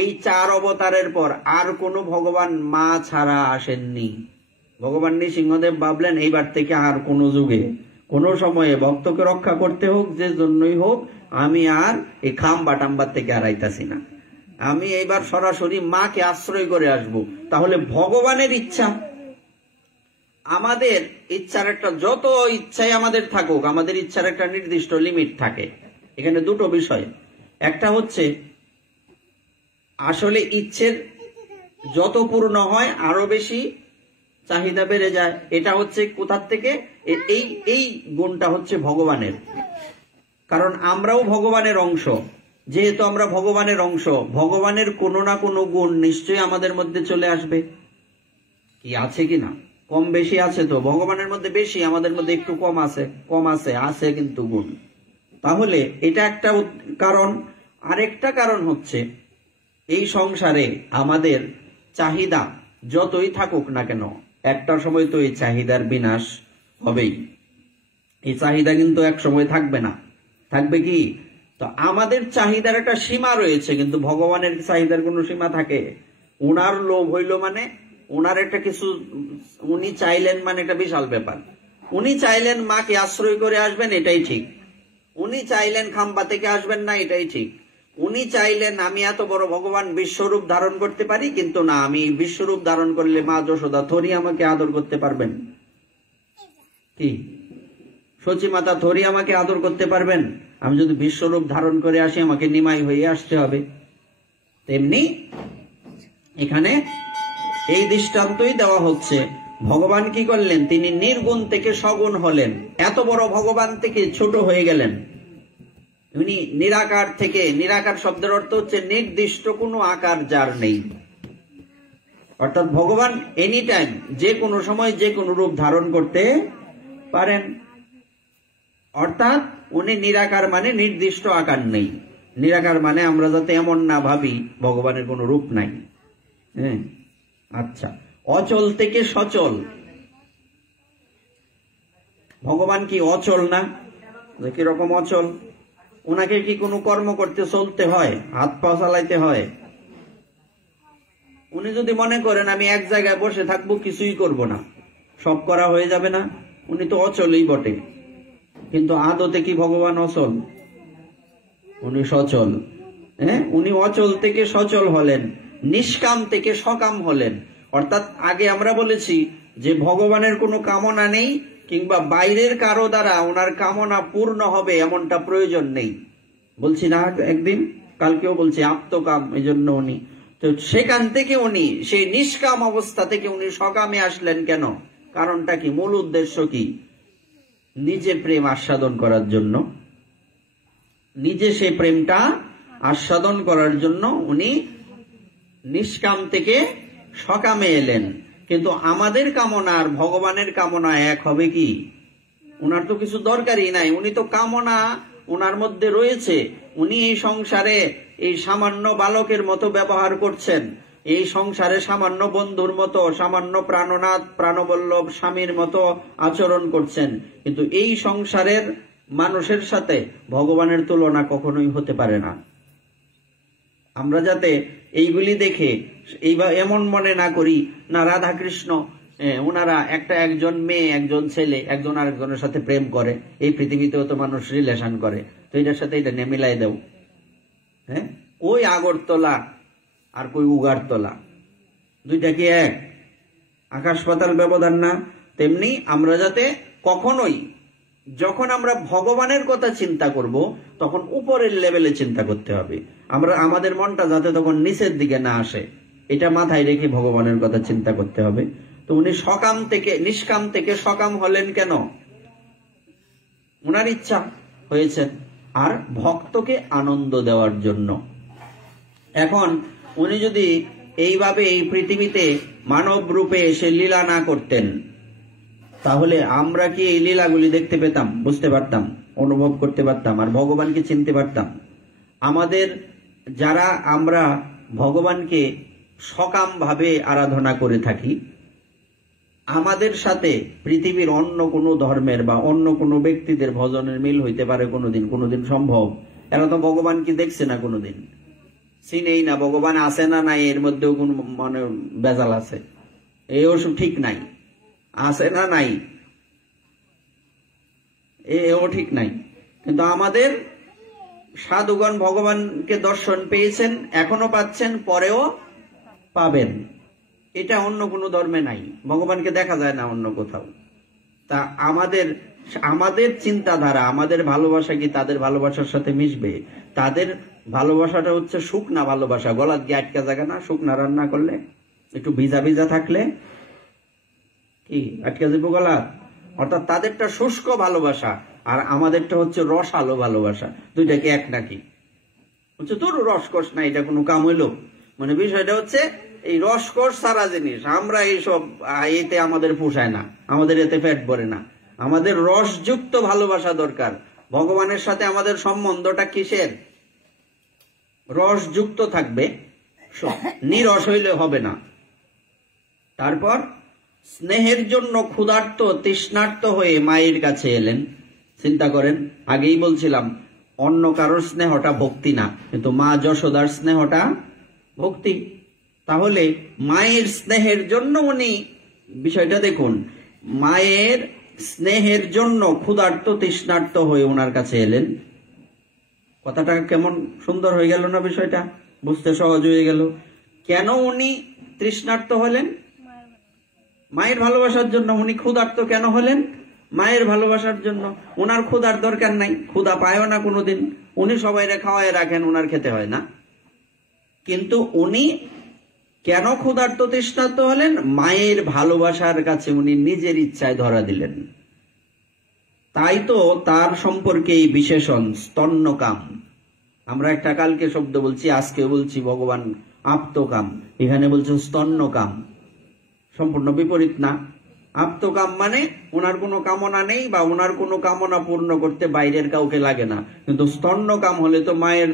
এই 4 অবতারের পর আর কোন ভগবান মা ছাড়া আসেননি। ভগবান নৃসিংহদেব ভাবলেন এইবার থেকে আর কোন যুগে, কোন সময়ে ভক্তকে রক্ষা করতে হোক, যে জন্যই হোক, আমি আর এই খাম্বা টাম্বার থেকে আর আইতাছি না, আমি এইবার সরাসরি মাকে আশ্রয় করে আসব। তাহলে ভগবানের ইচ্ছা, আমাদের ইচ্ছার একটা, যত ইচ্ছাই আমাদের থাকুক, আমাদের ইচ্ছার একটা নির্দিষ্ট লিমিট থাকে। এখানে দুটো বিষয়, একটা হচ্ছে আসলে ইচ্ছের যত পূর্ণ হয় আরো বেশি চাহিদা বেড়ে যায়। এটা হচ্ছে কোথার থেকে? এই গুণটা হচ্ছে ভগবানের, কারণ আমরাও ভগবানের অংশ। যেহেতু আমরা ভগবানের অংশ, ভগবানের কোনো না কোনো গুণ নিশ্চয়ই আমাদের মধ্যে চলে আসবে। কি আছে কিনা? কম বেশি আছে তো, ভগবানের মধ্যে বেশি, আমাদের মধ্যে একটু কম আছে কিন্তু গুণ। তাহলে এটা একটা কারণ। আরেকটা কারণ হচ্ছে এই সংসারে আমাদের চাহিদা যতই থাকুক না কেন, একটা সময় তো এই চাহিদার বিনাশ হবেই। এই চাহিদা কিন্তু এক সময় থাকবে না। থাকবে কি? তো আমাদের চাহিদার একটা সীমা রয়েছে, কিন্তু ভগবানের চাহিদার কোনো সীমা থাকে? ওনার লোভ হইল মানে ওনার একটা কিছু উনি চাইলেন মানে এটা বিশাল ব্যাপার। উনি চাইলেন মাকে আশ্রয় করে আসবেন, এটাই ঠিক। উনি চাইলেন খাম্বা থেকে আসবেন না, এটাই ঠিক। উনি চাইলেন আমি এত বড় ভগবান বিশ্বরূপ ধারণ করতে পারি, কিন্তু না, আমি বিশ্বরূপ ধারণ করলে মা যশোদা থরি আমাকে আদর করতে পারবেন কি? সচি মাতা থরি আমাকে আদর করতে পারবেন? আমি যদি বিশ্বরূপ ধারণ করে আসি আমাকে নিমাই হয়ে আসতে হবে। তেমনি এখানে এই দৃষ্টান্তই দেওয়া হচ্ছে। ভগবান কি করলেন? তিনি নির্গুণ থেকে সগুণ হলেন, এত বড় ভগবান থেকে ছোট হয়ে গেলেন। উনি নিরাকার থেকে, নিরাকার শব্দের অর্থ হচ্ছে নির্দিষ্ট কোনো আকার যার নেই, অর্থাৎ ভগবান এনি টাইম যে কোনো সময় যে কোনো রূপ ধারণ করতে পারেন। অর্থাৎ উনি নিরাকার মানে নির্দিষ্ট আকার নেই। নিরাকার মানে আমরা যাতে এমন না ভাবি ভগবানের কোনো রূপ নাই। হ্যাঁ, আচ্ছা। অচল থেকে সচল, ভগবান কি অচল না? কিরকম অচল? ওনাকে কি কোনো কর্ম করতে চলতে হয়, হাত পা চালাইতে হয়? উনি যদি মনে করেন আমি এক জায়গায় বসে থাকবো, কিছুই করব না, সব করা হয়ে যাবে না? উনি তো অচলই বটে। কিন্তু আদতে কি ভগবান অচল? উনি সচল। হ্যাঁ, উনি অচল থেকে সচল হলেন, নিষ্কাম থেকে সকাম হলেন। অর্থাৎ আগে আমরা বলেছি যে ভগবানের কোনো কামনা নেই, কিংবা বাইরের কারো দ্বারা ওনার কামনা পূর্ণ হবে এমনটা প্রয়োজন নেই। বলছি না একদিন, কালকেও বলছি আপ্তকাম, এই জন্য উনি তো সেখান থেকে উনি সেই নিষ্কাম অবস্থা থেকে উনি সকামে আসলেন কেন? কারণটা কি? মূল উদ্দেশ্য কি? নিজে প্রেম আস্বাদন করার জন্য, নিজে সে প্রেমটা আস্বাদন করার জন্য উনি নিষ্কাম থেকে সকামে এলেন। কিন্তু আমাদের কামনা আর ভগবানের কামনা এক হবে কি? উনার তো কিছু দরকারই নাই, উনি তো কামনা উনার মধ্যে রয়েছে। উনি এই সংসারে এই সামান্য বালকের মতো ব্যবহার করছেন, এই সংসারে সামান্য বন্ধুর মতো, সামান্য প্রাণনাথ প্রাণবল্লভ স্বামীর মতো আচরণ করছেন। কিন্তু এই সংসারের মানুষের সাথে ভগবানের তুলনা কখনোই হতে পারে না। আমরা যাতে এইগুলি দেখে এমন মনে না করি না রাধা কৃষ্ণ ওনারা একজন মেয়ে একজন ছেলে একজন আরেকজনের সাথে প্রেম করে, এই পৃথিবীতেও তো মানুষ রিলেশন করে, তো এটার সাথে এটা নিয়ে মিলাই দেও। হ্যাঁ, ওই আগরতলা আর কই উগারতলা, দুইটা কি এক? আকাশ পাতাল ব্যবধান না? তেমনি আমরা যাতে কখনোই যখন আমরা ভগবানের কথা চিন্তা করব তখন উপরের লেভেলে চিন্তা করতে হবে। আমরা আমাদের মনটা যাতে তখন নিচের দিকে না আসে, এটা মাথায় রেখে ভগবানের কথা চিন্তা করতে হবে। তো উনি সকাম থেকে নিষ্কাম থেকে সকাম হলেন কেন? ওনার ইচ্ছা হয়েছে, আর ভক্তকে আনন্দ দেওয়ার জন্য। এখন উনি যদি এইভাবে এই পৃথিবীতে মানব রূপে এসে লীলা না করতেন, তাহলে আমরা কি এই লীলাগুলি দেখতে পেতাম, বুঝতে পারতাম, অনুভব করতে পারতাম, আর ভগবানকে চিনতে পারতাম? আমাদের যারা আমরা ভগবানকে সকাম ভাবে আরাধনা করে থাকি, আমাদের সাথে পৃথিবীর অন্য কোনো ধর্মের বা অন্য কোনো ব্যক্তিদের ভজনের মিল হইতে পারে কোনোদিন সম্ভব? এরা তো ভগবানকে দেখছে না, কোনোদিন চিনেই না। ভগবান আছে না নাই এর মধ্যেও কোন মানে বেজাল আছে, এও ঠিক নাই। আছে না নাই এও ঠিক নাই। কিন্তু আমাদের সাধুগণ ভগবানকে দর্শন পেয়েছেন, এখনো পাচ্ছেন, পরেও পাবেন। এটা অন্য কোনো ধর্মে নাই, ভগবানকে দেখা যায় না অন্য কোথাও। তা আমাদের চিন্তাধারা, আমাদের ভালোবাসা কি তাদের ভালোবাসার সাথে মিশবে? তাদের ভালোবাসাটা হচ্ছে শুকনা ভালোবাসা, গলার গিয়ে আটকা জায়গা না, শুকনা রান্না করলে একটু ভিজা ভিজা থাকলে কি আটকা যাবো গলা। অর্থাৎ তাদেরটা শুষ্ক ভালোবাসা, আর আমাদেরটা হচ্ছে রসালো ভালোবাসা। দুইটা কি এক নাকি? হচ্ছে তোর রসকস না, এটা কোনো কাম হইলো? মানে বিষয়টা হচ্ছে এই রসকস সারা জিনিস, আমরা এইসব এতে আমাদের পোষায় না, আমাদের এতে পেট ভরে না। আমাদের রসযুক্ত ভালোবাসা দরকার। ভগবানের সাথে আমাদের সম্বন্ধটা কিসের? রসযুক্ত থাকবে, নিরস হইলে হবে না। তারপর স্নেহের জন্য ক্ষুধার্ত তৃষ্ণার্ত হয়ে মায়ের কাছে এলেন। চিন্তা করেন, আগেই বলছিলাম অন্য কারোর স্নেহটা ভক্তি না, কিন্তু মা যশোদার স্নেহটা ভক্তি। তাহলে মায়ের স্নেহের জন্য উনি, বিষয়টা দেখুন, মায়ের স্নেহের জন্য ক্ষুধার্ত তৃষ্ণার্ত হয়ে ওনার কাছে এলেন। কথাটা কেমন সুন্দর হয়ে গেল না? বিষয়টা বুঝতে সহজ হয়ে গেল। কেন উনি তৃষ্ণার্ত হলেন? মায়ের ভালোবাসার জন্য। উনি ক্ষুধার্ত কেন হলেন? মায়ের ভালোবাসার জন্য। ওনার ক্ষুধার দরকার নাই, ক্ষুধা পায়ও না কোনোদিন, উনি সবাইরে খাওয়ায় রাখেন, ওনার খেতে হয় না। কিন্তু উনি কেন ক্ষুধার্ত তৃষ্ণার্ত হলেন? মায়ের ভালোবাসার কাছে উনি নিজের ইচ্ছায় ধরা দিলেন। তাই তো তার সম্পর্কে এই বিশেষণ স্তন্যকাম। আমরা একটা কালকে শব্দ বলছি, আজকে বলছি ভগবান আপ্তকাম, এখানে বলছে স্তন্যকাম। সম্পূর্ণ বিপরীত না? আপ্তকাম মানে ওনার কোনো কামনা নেই, বা ওনার কোনো কামনা পূর্ণ করতে বাইরের কাউকে লাগে না। কিন্তু স্তন্যকাম হলে তো মায়ের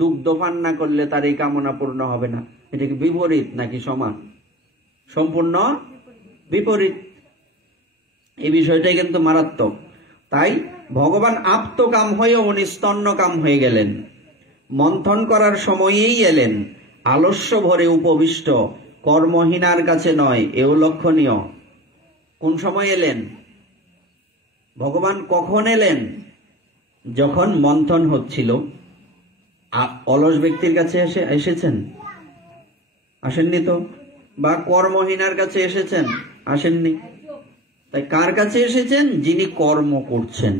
দুগ্ধ পান না করলে তার এই কামনা পূর্ণ হবে না। এটা কি বিপরীত নাকি সমান? সম্পূর্ণ বিপরীত। এই বিষয়টাই কিন্তু মারাত্মক। তাই ভগবান আপ্তকাম হয়ে উনি স্তন্যকাম হয়ে গেলেন। মন্থন করার সময়েই এলেন, আলস্য ভরে উপবিষ্ট, কর্মহীনার কাছে নয়, এও লক্ষণীয়। কোন সময় এলেন? ভগবান কখন এলেন? যখন মন্থন হচ্ছিল। অলস ব্যক্তির কাছে এসেছেন? আসেননি তো। বা কর্মহীনার কাছে এসেছেন? আসেননি। তাই কার কাছে এসেছেন? যিনি কর্ম করছেন।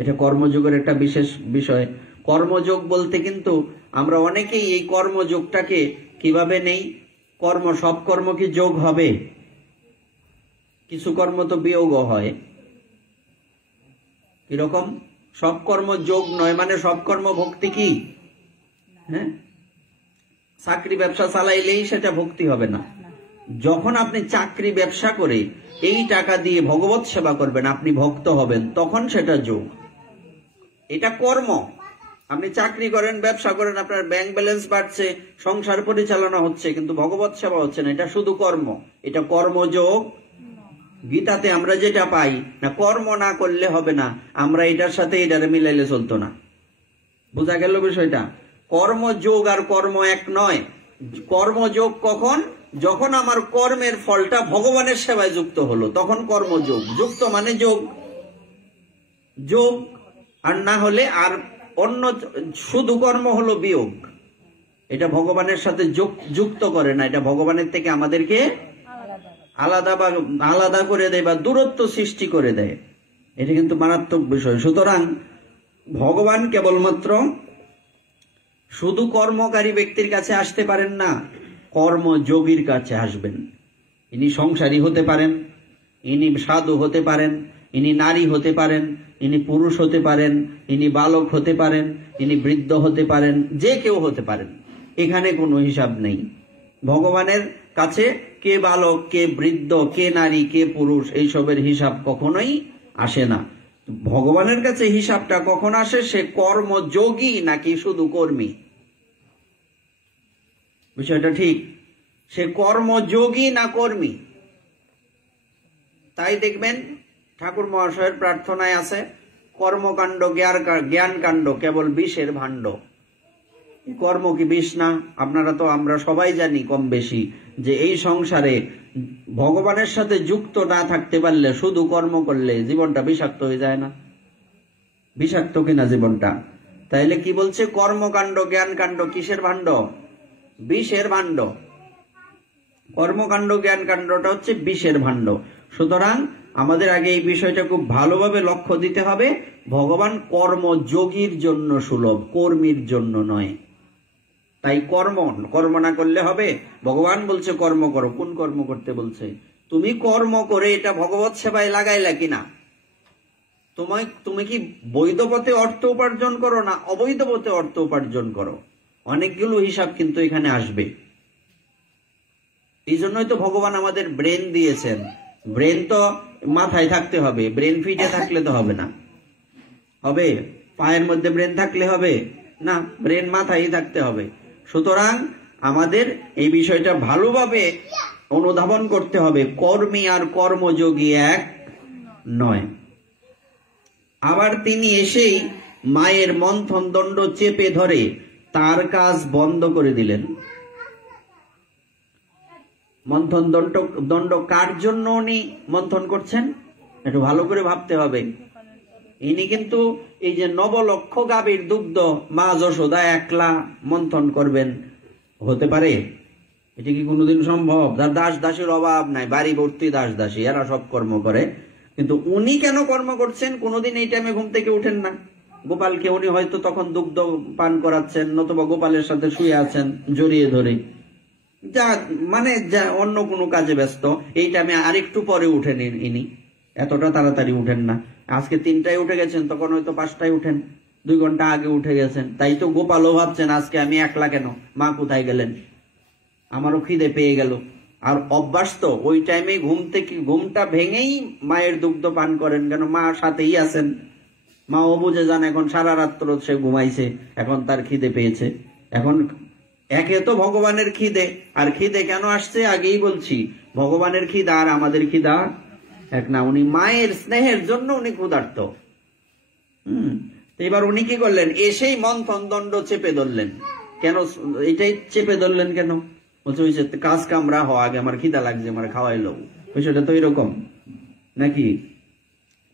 এটা কর্মযোগের একটা বিশেষ বিষয়। কর্মযোগ বলতে কিন্তু আমরা অনেকেই এই কর্মযোগটাকে কিভাবে নেই? কর্ম, সব কর্ম কি যোগ হবে? কিছু কর্ম তো বিয়োগ হয়। কিরকম? সব কর্ম যোগ নয়, মানে সব কর্ম ভক্তি কি? হ্যাঁ, চাকরি ব্যবসা চালাইলেই সেটা ভক্তি হবে না। যখন আপনি চাকরি ব্যবসা করে এই টাকা দিয়ে ভগবত সেবা করবেন, আপনি ভক্ত হবেন, তখন সেটা যোগ। এটা কর্ম। আপনি চাকরি করেন, ব্যবসা করেন, আপনার ব্যাংক ব্যালেন্স বাড়ছে, সংসার পরিচালনা হচ্ছে, কিন্তু ভগবত সেবা হচ্ছে না, এটা শুধু কর্ম। এটা কর্মযোগ। গীতাতে আমরা যেটা পাই না, কর্ম না করলে হবে না, আমরা এটার সাথে এটারে মিলাইলে চলতো না। বোঝা গেল বিষয়টা? কর্মযোগ আর কর্ম এক নয়। কর্মযোগ কখন? যখন আমার কর্মের ফলটা ভগবানের সেবায় যুক্ত হলো, তখন কর্মযোগ। যুক্ত মানে যোগ, যোগ। আর না হলে আর অন্য শুধু কর্ম হলো বিয়োগ। এটা ভগবানের সাথে যুক্ত করে না, এটা ভগবানের থেকে আমাদেরকে আলাদা করে দেয় বা দূরত্ব সৃষ্টি করে দেয়। এটা কিন্তু মারাত্মক বিষয়। সুতরাং ভগবান কেবলমাত্র শুধু কর্মকারী ব্যক্তির কাছে আসতে পারেন না, কর্মযোগীর কাছে আসবেন। ইনি সংসারী হতে পারেন, ইনি সাধু হতে পারেন, ইনি নারী হতে পারেন, ইনি পুরুষ হতে পারেন, ইনি বালক হতে পারেন, ইনি বৃদ্ধ হতে পারেন, যে কেউ হতে পারেন। এখানে কোনো হিসাব নেই। ভগবানের কাছে কে বালক, কে বৃদ্ধ, কে নারী, কে পুরুষ, এইসবের হিসাব কখনোই আসে না। ভগবানের কাছে হিসাবটা কখন আসে? সে কর্মযোগী নাকি শুধু কর্মী। বিষয়টা ঠিক, সে কর্মযোগী না কর্মী। তাই দেখবেন ঠাকুর মহাশয়ের প্রার্থনায় আছে, কর্মকাণ্ড জ্ঞান কাণ্ড কেবল বিষের ভাণ্ড। কর্ম কি বিষ না? আমরা সবাই জানি কম বেশি যে এই সংসারে ভগবানের সাথে যুক্ত না থাকতে পারলে, শুধু কর্ম করলে জীবনটা বিষাক্ত হয়ে যায় না? বিষাক্ত কিনা জীবনটা? তাইলে কি বলছে? কর্মকাণ্ড জ্ঞান কাণ্ড কিসের ভাণ্ড? বিষের ভাণ্ড। কর্মকাণ্ড জ্ঞান কাণ্ডটা হচ্ছে বিষের ভাণ্ড। সুতরাং আমাদের আগে এই বিষয়টা খুব ভালোভাবে লক্ষ্য দিতে হবে। ভগবান কর্মযোগীর জন্য সুলভ, কর্মীর জন্য নয়। তাই কর্ম না করলে হবে? ভগবান বলছে কর্ম করো। কোন কর্ম করতে বলছে? তুমি কর্ম করে এটা ভগবত সেবায় লাগাইলা কিনা? তুমি কি বৈধ পথে অর্থ উপার্জন করো না অবৈধ পথে অর্থ উপার্জন করো? অনেকগুলো হিসাব কিন্তু এখানে আসবে। এই জন্যই তো ভগবান আমাদের ব্রেন দিয়েছেন। ব্রেন তো মাথায় থাকতে হবে, ব্রেন ফিটে থাকলে তো হবে না। হবে পায়ের মধ্যে ব্রেন থাকলে হবে না, ব্রেন মাথায় থাকতে হবে। সুতরাং আমাদের এই বিষয়টা ভালোভাবে অনুধাবন করতে হবে, কর্মী আর কর্মযোগী এক নয়। আবার তিনি এসেই মায়ের মন্থন দণ্ড চেপে ধরে তার কাজ বন্ধ করে দিলেন। মন্থন দণ্ড কার জন্য উনি মন্থন করছেন একটু ভালো করে ভাবতে হবে। ইনি কিন্তু এই যে নবলক্ষ গাভীর দুগ্ধ মা যশোদা একলা মন্থন করবেন, হতে পারে? এটা কি কোনোদিন সম্ভব? যার দাস দাসীর অভাব নাই, বাড়ি ভর্তি দাস দাসী, এরা সব কর্ম করে, কিন্তু উনি কেন কর্ম করছেন? কোনোদিন এই টাইমে ঘুম থেকে উঠেন না। গোপালকে উনি হয়তো তখন দুগ্ধ পান করাচ্ছেন, নতুবা গোপালের সাথে শুয়ে আছেন জড়িয়ে ধরে, যা অন্য কোনো কাজে ব্যস্ত। এই টাইমে আরেকটু পরে উঠেন ইনি, এতটা তাড়াতাড়ি উঠেন না। আজকে 3টায় উঠে গেছেন, তখন হয়তো 5টায় উঠেন, 2 ঘন্টা আগে উঠে গেছেন। তাই তো গোপালও ভাবছেন আজকে আমি একলা কেন, মা কোথায় গেলেন, আমারও খিদে পেয়ে গেল। আর অভ্যাস তো ওই টাইমে ঘুমটা ভেঙেই মায়ের দুগ্ধ পান করেন, কেন মা সাথেই আছেন। মা ও বুঝে যান এখন সারা রাত্র সে ঘুমাইছে, এখন তার খিদে পেয়েছে। এখন একে তো ভগবানের খিদে, আর খিদে কেন আসছে আগেই বলছি, ভগবানের খিদা আর আমাদের খিদা এক না। উনি মায়ের স্নেহের জন্য উনি ক্ষুধার্ত। এবার উনি কি করলেন? এসেই মন্থন দণ্ড চেপে ধরলেন। কেন এটাই চেপে ধরলেন কেন? বলছে ওই যে কাজ কামরা হওয়া আগে আমার খিদা লাগছে, আমার খাওয়াইলো, বিষয়টা তো এরকম নাকি?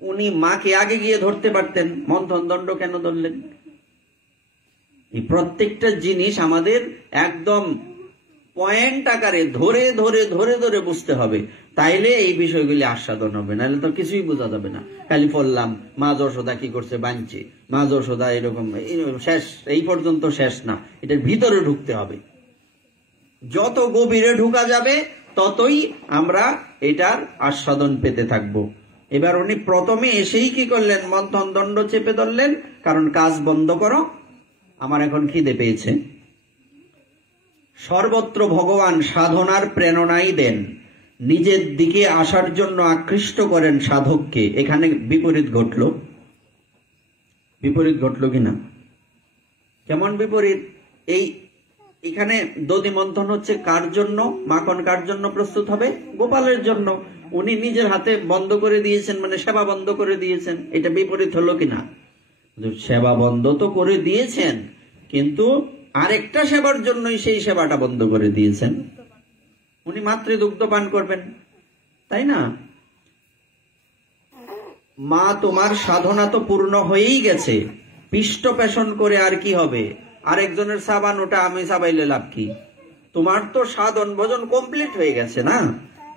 উনি মাকে আগে গিয়ে ধরতে পারতেন, মন্থন দণ্ড কেন ধরলেন? এই প্রত্যেকটা জিনিস আমাদের একদম পয়েন্ট আকারে ধরে ধরে ধরে ধরে বুঝতে হবে, তাইলে এই বিষয়গুলি আস্বাদন হবে, নাহলে তো কিছুই বোঝা যাবে না। খালি পড়লাম মা যশোদা কি করছে, বাঞ্চে মা যশোদা এরকম, শেষ, এই পর্যন্ত শেষ না, এটার ভিতরে ঢুকতে হবে। যত গভীরে ঢুকা যাবে ততই আমরা এটার আস্বাদন পেতে থাকবো। এবার উনি প্রথমে এসেই কি করলেন? মন্থন দণ্ড চেপে ধরলেন, কারণ কাজ বন্ধ করো, আমার এখন খিদে পেয়েছে। সর্বত্র ভগবান সাধনার প্রেরণাই দেন, নিজের দিকে আসার জন্য আকৃষ্ট করেন সাধককে। এখানে বিপরীত ঘটলো কিনা? কেমন বিপরীত? এখানে দধি মন্থন হচ্ছে কার জন্য? মাখন কার জন্য প্রস্তুত হবে? গোপালের জন্য। উনি নিজের হাতে বন্ধ করে দিয়েছেন, মানে সেবা বন্ধ করে দিয়েছেন। এটা বিপরীত হলো কিনা? সেবা বন্ধ তো করে দিয়েছেন, কিন্তু আরেকটা সেবার জন্যই সেই সেবাটা বন্ধ করে দিয়েছেন। উনি মাতৃ দুগ্ধ পান করবেন, তাই না? মা তোমার সাধনা তো পূর্ণ হয়েই গেছে, পিষ্ট পেষণ করে আর কি হবে? আরেকজনের সাবান, ওটা আমি সাবাইলে লাভ কি? তোমার তো সাধন ভজন কমপ্লিট হয়ে গেছে না?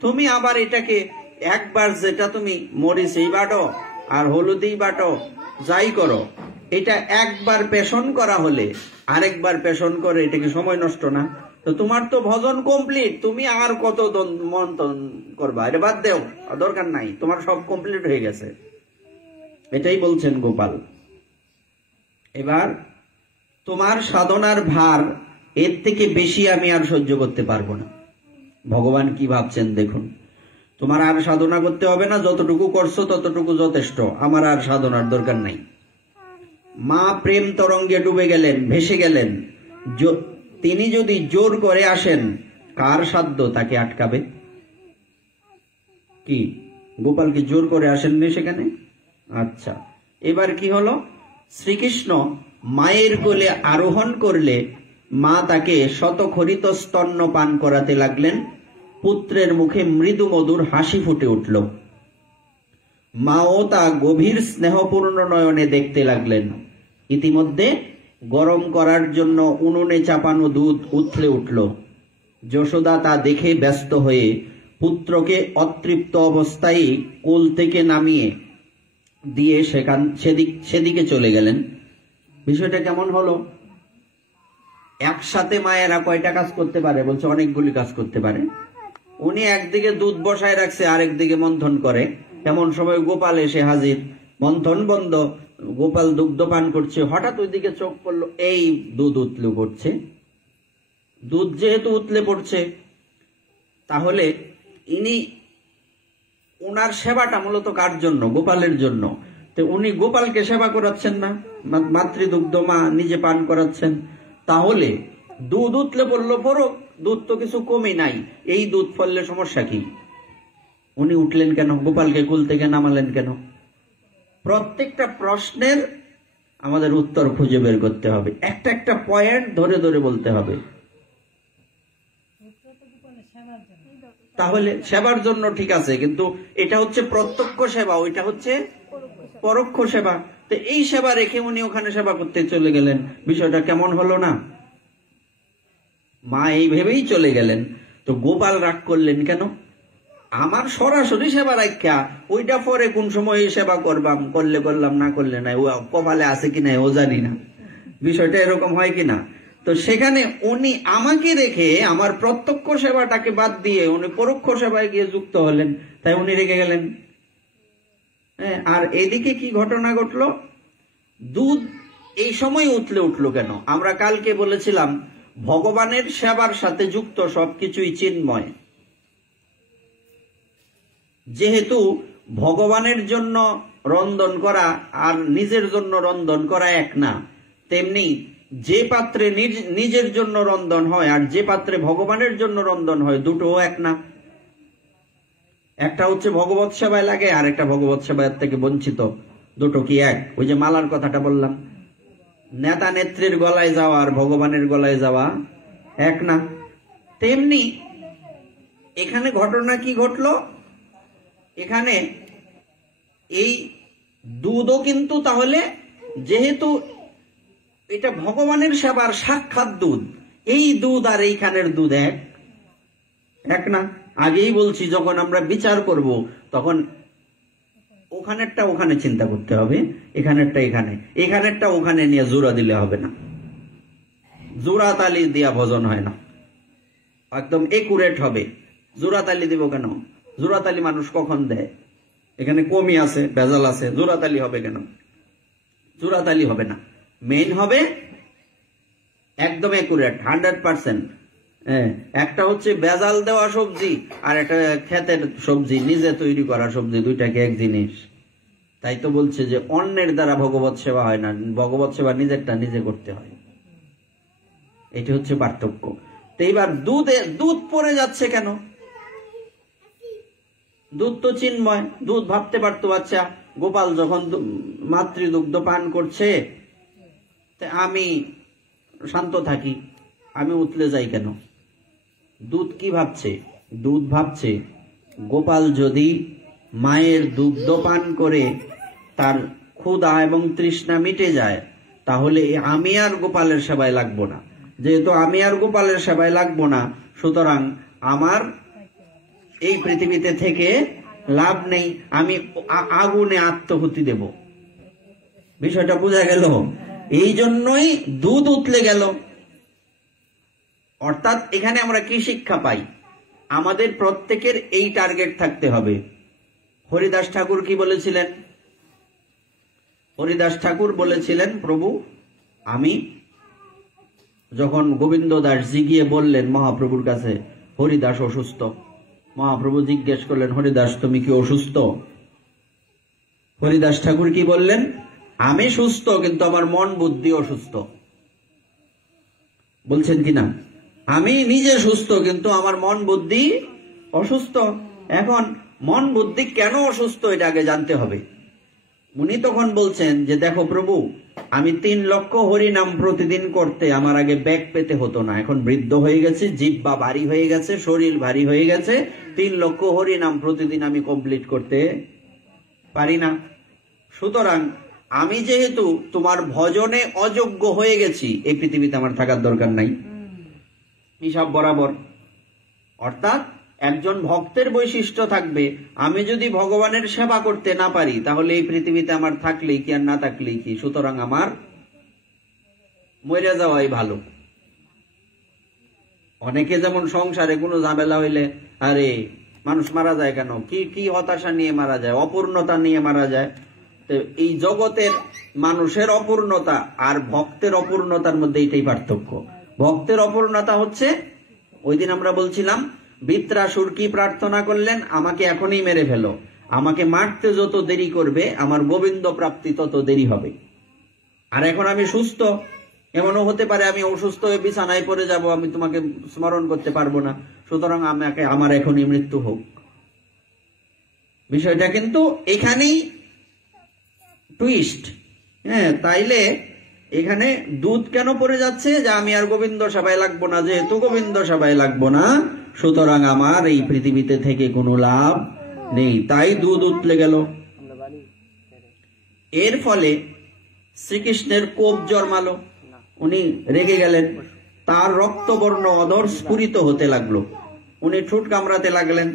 তুমি আবার এটাকে একবার, যেটা তুমি মরিচেই বাটো আর হলুদেই বাটো, যাই করো, এটা একবার পেষণ করা হলে আরেকবার পেষণ করে, এটা কি সময় নষ্ট না? তো তোমার তো ভজন কমপ্লিট, তুমি আর কত মন্থন করবা? এটা বাদ দেও, দরকার নাই, তোমার সব কমপ্লিট হয়ে গেছে। এটাই বলছেন গোপাল। এবার তোমার সাধনার ভার, এর থেকে বেশি আমি আর সহ্য করতে পারবো না। ভগবান কি ভাবছেন দেখুন, তোমার আর সাধনা করতে হবে না, যতটুকু করছো ততটুকু যথেষ্ট, আমার আর সাধনার দরকার নাই। মা প্রেম তরঙ্গে ডুবে গেলেন, ভেসে গেলেন। তিনি যদি জোর করে আসেন, কার সাধ্য তাকে আটকাবে? কি গোপাল কি জোর করে আসেননি সেখানে? আচ্ছা, এবার কি হলো? শ্রীকৃষ্ণ মায়ের কোলে আরোহণ করলে মা তাকে শতখরিত স্তন্য পান করাতে লাগলেন। পুত্রের মুখে মৃদু মধুর হাসি ফুটে উঠল। মাও তা গভীর স্নেহপূর্ণ নয়নে দেখতে লাগলেন। ইতিমধ্যে গরম করার জন্য উনুনে চাপানো দুধ উথলে উঠল। যশোদা তা দেখে ব্যস্ত হয়ে পুত্রকে অতৃপ্ত অবস্থায় কোল থেকে নামিয়ে দিয়ে সেদিকে চলে গেলেন। বিষয়টা কেমন হলো? একসাথে মায়েরা কয়টা কাজ করতে পারে? বলছে অনেকগুলি কাজ করতে পারে। উনি একদিকে দুধ বসায় রাখছে, আরেকদিকে মন্থন করে। এমন সময় গোপাল এসে হাজির, মন্থন বন্ধ, গোপাল দুগ্ধ পান করছে। হঠাৎ ওইদিকে চোখ পড়লো, এই দুধ উতলে পড়ছে। দুধ যেহেতু উতলে পড়ছে, তাহলে ইনি ওনার সেবাটা মূলত কার জন্য? গোপালের জন্য। তো উনি গোপালকে সেবা করাচ্ছেন না, মাতৃদুগ্ধ মা নিজে পান করাচ্ছেন। তাহলে দুধ উতলে পড়লো পড়ুক, দুধ তো কিছু কমই নাই, এই দুধ ফললে সমস্যা কি? উনি উঠলেন কেন? গোপালকে কুল থেকে নামালেন কেন? প্রত্যেকটা প্রশ্নের আমাদের উত্তর খুঁজে বের করতে হবে, একটা একটা পয়েন্ট ধরে ধরে বলতে হবে। তাহলে সেবার জন্য ঠিক আছে, কিন্তু এটা হচ্ছে প্রত্যক্ষ সেবা, ওইটা হচ্ছে পরোক্ষ সেবা। তো এই সেবা রেখে উনি ওখানে সেবা করতে চলে গেলেন, বিষয়টা কেমন হলো না? মা এই ভেবেই চলে গেলেন, তো গোপাল রাগ করলেন কেন? আমার সরাসরি সেবা রাখা, ওইটা পরে কোন সময় সেবা করবাম, করলে করলাম, না করলে নাই, ও কপালে আছে কিনা ও জানি না, বিষয়টা এরকম হয় কিনা। তো সেখানে উনি আমাকে রেখে আমার প্রত্যক্ষ সেবাটাকে বাদ দিয়ে উনি পরোক্ষ সেবায় গিয়ে যুক্ত হলেন, তাই উনি রেগে গেলেন। আর এদিকে কি ঘটনা ঘটলো? দুধ এই সময় উঠলো কেন? আমরা কালকে বলেছিলাম ভগবানের সেবার সাথে যুক্ত সবকিছুই চিন্ময়। যেহেতু ভগবানের জন্য রন্ধন করা আর নিজের জন্য রন্ধন করা এক না, তেমনি যে পাত্রে নিজের জন্য রন্ধন হয় আর যে পাত্রে ভগবানের জন্য রন্ধন হয়, দুটো এক না। একটা হচ্ছে ভগবত সেবায় লাগে, আর একটা ভগবত সেবায় থেকে বঞ্চিত। দুটো কি এক? ওই যে মালার কথাটা বললাম, নেতা নেত্রীর গলায় যাওয়া আর ভগবানের গলায় যাওয়া এক না। তেমনি এখানে ঘটনা কি ঘটলো? এখানে এই দুধও কিন্তু তাহলে যেহেতু এটা ভগবানের সেবার সাক্ষাৎ দুধ, এই দুধ আর এইখানের দুধ এক না। আগেই বলছি, যখন আমরা বিচার করব তখন ওখানেরটা ওখানে চিন্তা করতে হবে, এখানেরটা এখানে, এখানেরটা ওখানে নিয়ে জোড়া দিলে হবে না। জোড়া তালি দিয়া ভজন হয় না, একদম একুরেট হবে। জোড়া তালি দিব কেন? জোড়া তালি মানুষ কখন দেয়? এখানে কমি আছে, ভেজাল আছে, জোড়া তালি হবে কেন? জোড়া তালি হবে না। মেইন হবে একদম একুরেট, 100%। একটা হচ্ছে ভেজাল দেওয়া সবজি, আর একটা ক্ষেতের সবজি, নিজে তৈরি করা সবজি, দুইটাকে এক জিনিস। তাই তো বলছে যে অন্যের দ্বারা ভগবত সেবা হয় না, ভগবত সেবা নিজেরটা নিজে করতে হয়। এটি হচ্ছে পার্থক্য। তো এইবার দুধ পড়ে যাচ্ছে কেন? দুধ তো চিন্ময়, দুধ ভাবতে পারতো আচ্ছা গোপাল যখন মাতৃদুগ্ধ পান করছে আমি শান্ত থাকি, আমি উতলে যাই কেন? দুধ কি ভাবছে? দুধ ভাবছে গোপাল যদি মায়ের দুগ্ধ পান করে তার ক্ষুধা এবং তৃষ্ণা মিটে যায়, তাহলে আমি আর গোপালের সেবায় লাগবো না। যেহেতু আমি আর গোপালের সেবায় লাগবো না, সুতরাং আমার এই পৃথিবীতে থেকে লাভ নেই, আমি আগুনে আত্মহুতি দেব। বিষয়টা বোঝা গেল? এই জন্যই দুধ উতলে গেল। অর্থাৎ এখানে আমরা কি শিক্ষা পাই? আমাদের প্রত্যেকের এই টার্গেট থাকতে হবে। হরিদাস ঠাকুর কি বলেছিলেন? হরিদাস ঠাকুর বলেছিলেন, প্রভু আমি যখন গোবিন্দ দাসজি গিয়ে বললেন মহাপ্রভুর কাছে হরিদাস অসুস্থ, মহাপ্রভু জিজ্ঞেস করলেন হরিদাস তুমি কি অসুস্থ? হরিদাস ঠাকুর কি বললেন? আমি সুস্থ, কিন্তু আমার মন বুদ্ধি অসুস্থ। বলছেন কিনা? আমি নিজে সুস্থ, কিন্তু আমার মন বুদ্ধি অসুস্থ। এখন মন বুদ্ধি কেন অসুস্থ এটা আগে জানতে হবে। উনি তখন বলছেন যে দেখো প্রভু, আমি 3 লক্ষ হরিনাম প্রতিদিন করতে আমার আগে ব্যাগ পেতে হতো না, এখন বৃদ্ধ হয়ে গেছে, জিহ্বা ভারী হয়ে গেছে, শরীর ভারী হয়ে গেছে, 3 লক্ষ হরিনাম প্রতিদিন আমি কমপ্লিট করতে পারি না। সুতরাং আমি যেহেতু তোমার ভজনে অযোগ্য হয়ে গেছি, এই পৃথিবীতে আমার থাকার দরকার নাই, হিসাব বরাবর। অর্থাৎ একজন ভক্তের বৈশিষ্ট্য থাকবে, আমি যদি ভগবানের সেবা করতে না পারি তাহলে এই পৃথিবীতে আমার থাকলেই কি আর না থাকলেই কি, সুতরাং আমার মরে যাওয়াই ভালো। অনেকে যেমন সংসারে কোনো ঝামেলা হইলে আরে মানুষ মারা যায় কেন, কি কি হতাশা নিয়ে মারা যায়, অপূর্ণতা নিয়ে মারা যায়। তো এই জগতের মানুষের অপূর্ণতা আর ভক্তের অপূর্ণতার মধ্যে এটাই পার্থক্য। ভক্তের অপূর্ণতা হচ্ছে, ওই দিন আমরা বলছিলাম বৃত্রাসুর কি প্রার্থনা করলেন? আমাকে এখনই মেরে ফেলো, আমাকে মারতে যত দেরি করবে আমার গোবিন্দ প্রাপ্তি তত দেরি হবে। আর এখন আমি সুস্থ, এমনও হতে পারে আমি অসুস্থ হয়ে বিছানায় পড়ে যাব, আমি তোমাকে স্মরণ করতে পারবো না, সুতরাং আমার এখনই মৃত্যু হোক। বিষয়টা কিন্তু এখানেই টুইস্ট। হ্যাঁ, তাইলে এখানে দুধ কেন পড়ে যাচ্ছে? যে আমি আর গোবিন্দ সেবায় লাগবো না, যেহেতু গোবিন্দ সেবায় লাগবো না সুতরাং আমার এই পৃথিবীতে থেকে কোনো লাভ নেই, তাই দুধ উতলে গেল। এর ফলে শ্রীকৃষ্ণের কোপ জন্মালো, উনি রেগে গেলেন, তার রক্তবর্ণ অধর স্ফুরিত হতে লাগলো, উনি ঠোঁট কামড়াতে লাগলেন।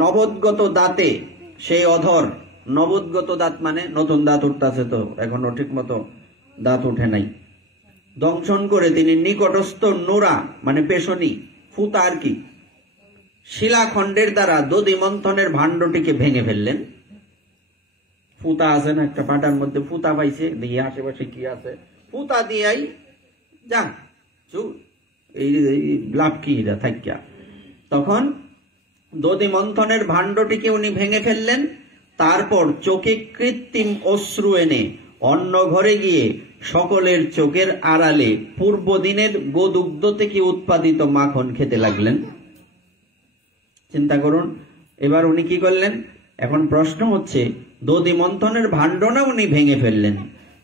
নবোদ্গত দাঁতে সেই অধর, নবোদ্গত দাঁত মানে নতুন দাঁত উঠতেছে, তো এখনো ঠিক মতো দাঁত উঠে নাই, দংশন করে তিনি নিকটস্থ নোরা মানে পেশনি ফুতা আর কি শিলাখণ্ডের দ্বারা দধি মন্থনের ভাণ্ডটিকে ভেঙে ফেললেন। ফুতা আছে না, একটা পাটার মধ্যে ফুতা পাইছে, দেখি আশেপাশে কি আছে, ফুতা দিয়াই যা এই লাভ কি থাকিয়া। তখন দধি মন্থনের ভাণ্ডটিকে উনি ভেঙে ফেললেন। তারপর চোখে কৃত্রিম অশ্রু এনে অন্য ঘরে গিয়ে সকলের চোখের আড়ালে পূর্ব দিনের গোদুগ্ধ থেকে উৎপাদিত মাখন খেতে লাগলেন। চিন্তা করুন, এবার উনি কি করলেন? এখন প্রশ্ন হচ্ছে, দধি মন্থনের ভাণ্ড না উনি ভেঙে ফেললেন,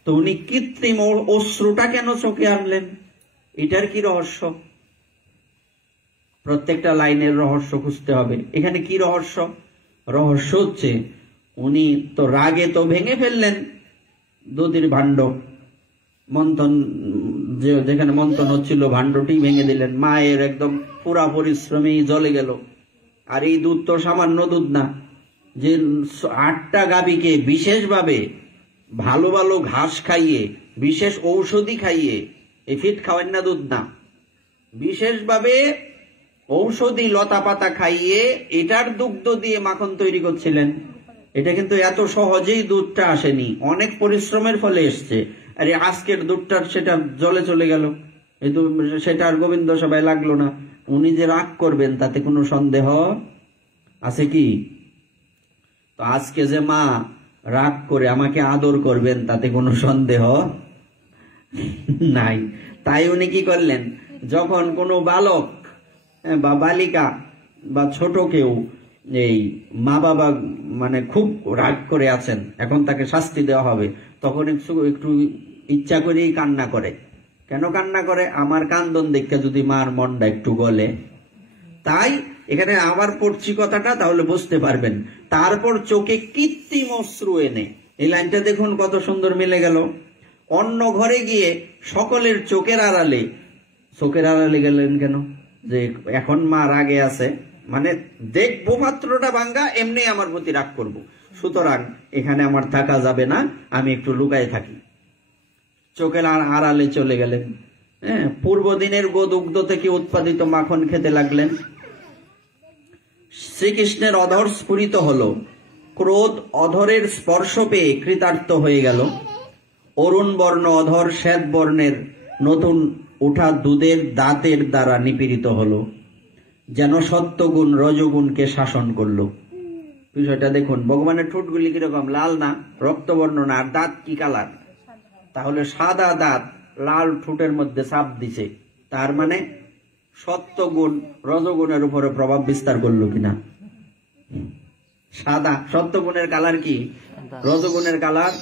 তো উনি কৃত্রিম অশ্রুটা কেন চোখে আনলেন? এটার কি রহস্য? প্রত্যেকটা লাইনের রহস্য খুঁজতে হবে। এখানে কি রহস্য? রহস্য হচ্ছে উনি তো রাগে তো ভেঙে ফেললেন দধির ভাণ্ড, মন্থন যেখানে মন্থন হচ্ছিল ভাণ্ডটি ভেঙে দিলেন, মায়ের একদম পুরা পরিশ্রমেই জ্বলে গেল। আর এই দুধ তো সামান্য দুধ না, যে 8টা গাভীকে বিশেষভাবে ভালো ভালো ঘাস খাইয়ে, বিশেষ ঔষধি খাইয়ে, এই ফিট খাওয়ান না দুধ না, বিশেষভাবে ঔষধি লতা পাতা খাইয়ে এটার দুগ্ধ দিয়ে মাখন তৈরি করছিলেন। এটা কিন্তু এত সহজেই দুধটা আসেনি, অনেক পরিশ্রমের ফলে এসছে। আরে আজকের দুধটার সেটা জলে চলে গেল, সেটা আর গোবিন্দ সবাই লাগলো না। উনি যে রাগ করবেন তাতে কোনো সন্দেহ আছে কি? তো আজকে যে মা রাগ করে আমাকে আদর করবেন তাতে কোনো সন্দেহ নাই। তাই উনি কি করলেন? যখন কোনো বালক বা বালিকা বা ছোট কেউ এই মা বাবা মানে খুব রাগ করে আছেন, এখন তাকে শাস্তি দেওয়া হবে, তখন একটু ইচ্ছা করেই কান্না করে। কেন কান্না করে? আমার কান্দন দেখে যদি মার মনটা একটু গলে। তাই এখানে আবার পড়ছি কথাটা, তাহলে বুঝতে পারবেন। তারপর চোখে কৃত্রিম অশ্রু এনে, এই লাইনটা দেখুন কত সুন্দর মিলে গেল। অন্য ঘরে গিয়ে সকলের চোখের আড়ালে, চোখের আড়ালে গেলেন কেন? যে এখন মা রাগে আছে, মানে দেখবো পাত্রটা ভাঙ্গা, এমনি আমার প্রতি রাগ করব, সুতরাং এখানে আমার থাকা যাবে না, আমি একটু লুকায় থাকি। চোখের আড়ালে চলে গেলেন। হ্যাঁ, পূর্ব দিনের গোদুগ্ধ থেকে উৎপাদিত মাখন খেতে লাগলেন। শ্রীকৃষ্ণের অধর স্ফুরিত হলো, ক্রোধ অধরের স্পর্শ পেয়ে কৃতার্থ হয়ে গেল। অরুণ বর্ণ অধর শ্বেত বর্ণের নতুন উঠা দুধের দাঁতের দ্বারা নিপীড়িত হলো, যেন সত্যগুণ রজগুণকে শাসন করলো। বিষয়টা দেখুন, ভগবানের ঠোঁটগুলি কিরকম? লাল না, রক্তবর্ণ না। আর দাঁত কি কালার? তাহলে সাদা দাঁত লাল ঠোঁটের মধ্যে চাপ দিছে, তার মানে সত্যগুণ রজগুণের উপরে প্রভাব বিস্তার করলো কিনা? সাদা, সত্যগুণের কালার কি? রজগুণের কালার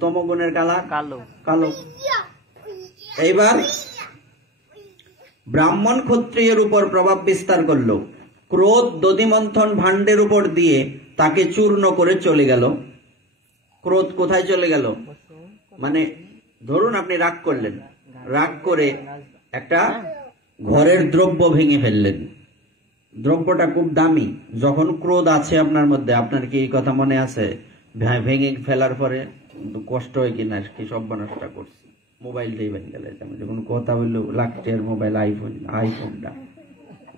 তমগুণের কালার কালো। এইবার ব্রাহ্মণ ক্ষত্রিয়ের উপর প্রভাব বিস্তার করলো। ক্রোধ দধিমন্থন ভাণ্ডের উপর দিয়ে তাকে চূর্ণ করে চলে গেল। ক্রোধ কোথায় চলে গেল? মানে ধরুন আপনি রাগ করলেন, রাগ করে একটা ঘরের দ্রব্য ভেঙে ফেললেন, দ্রব্যটা খুব দামি। যখন ক্রোধ আছে আপনার মধ্যে, আপনার কি এই কথা মনে আছে? ভেঙে ফেলার পরে কষ্ট হয় কিনা, কি সব নষ্ট করছি, মোবাইলটাই ভেঙে গেলে, যখন কথা বললো লাখ টাকার মোবাইল, আইফোনটা,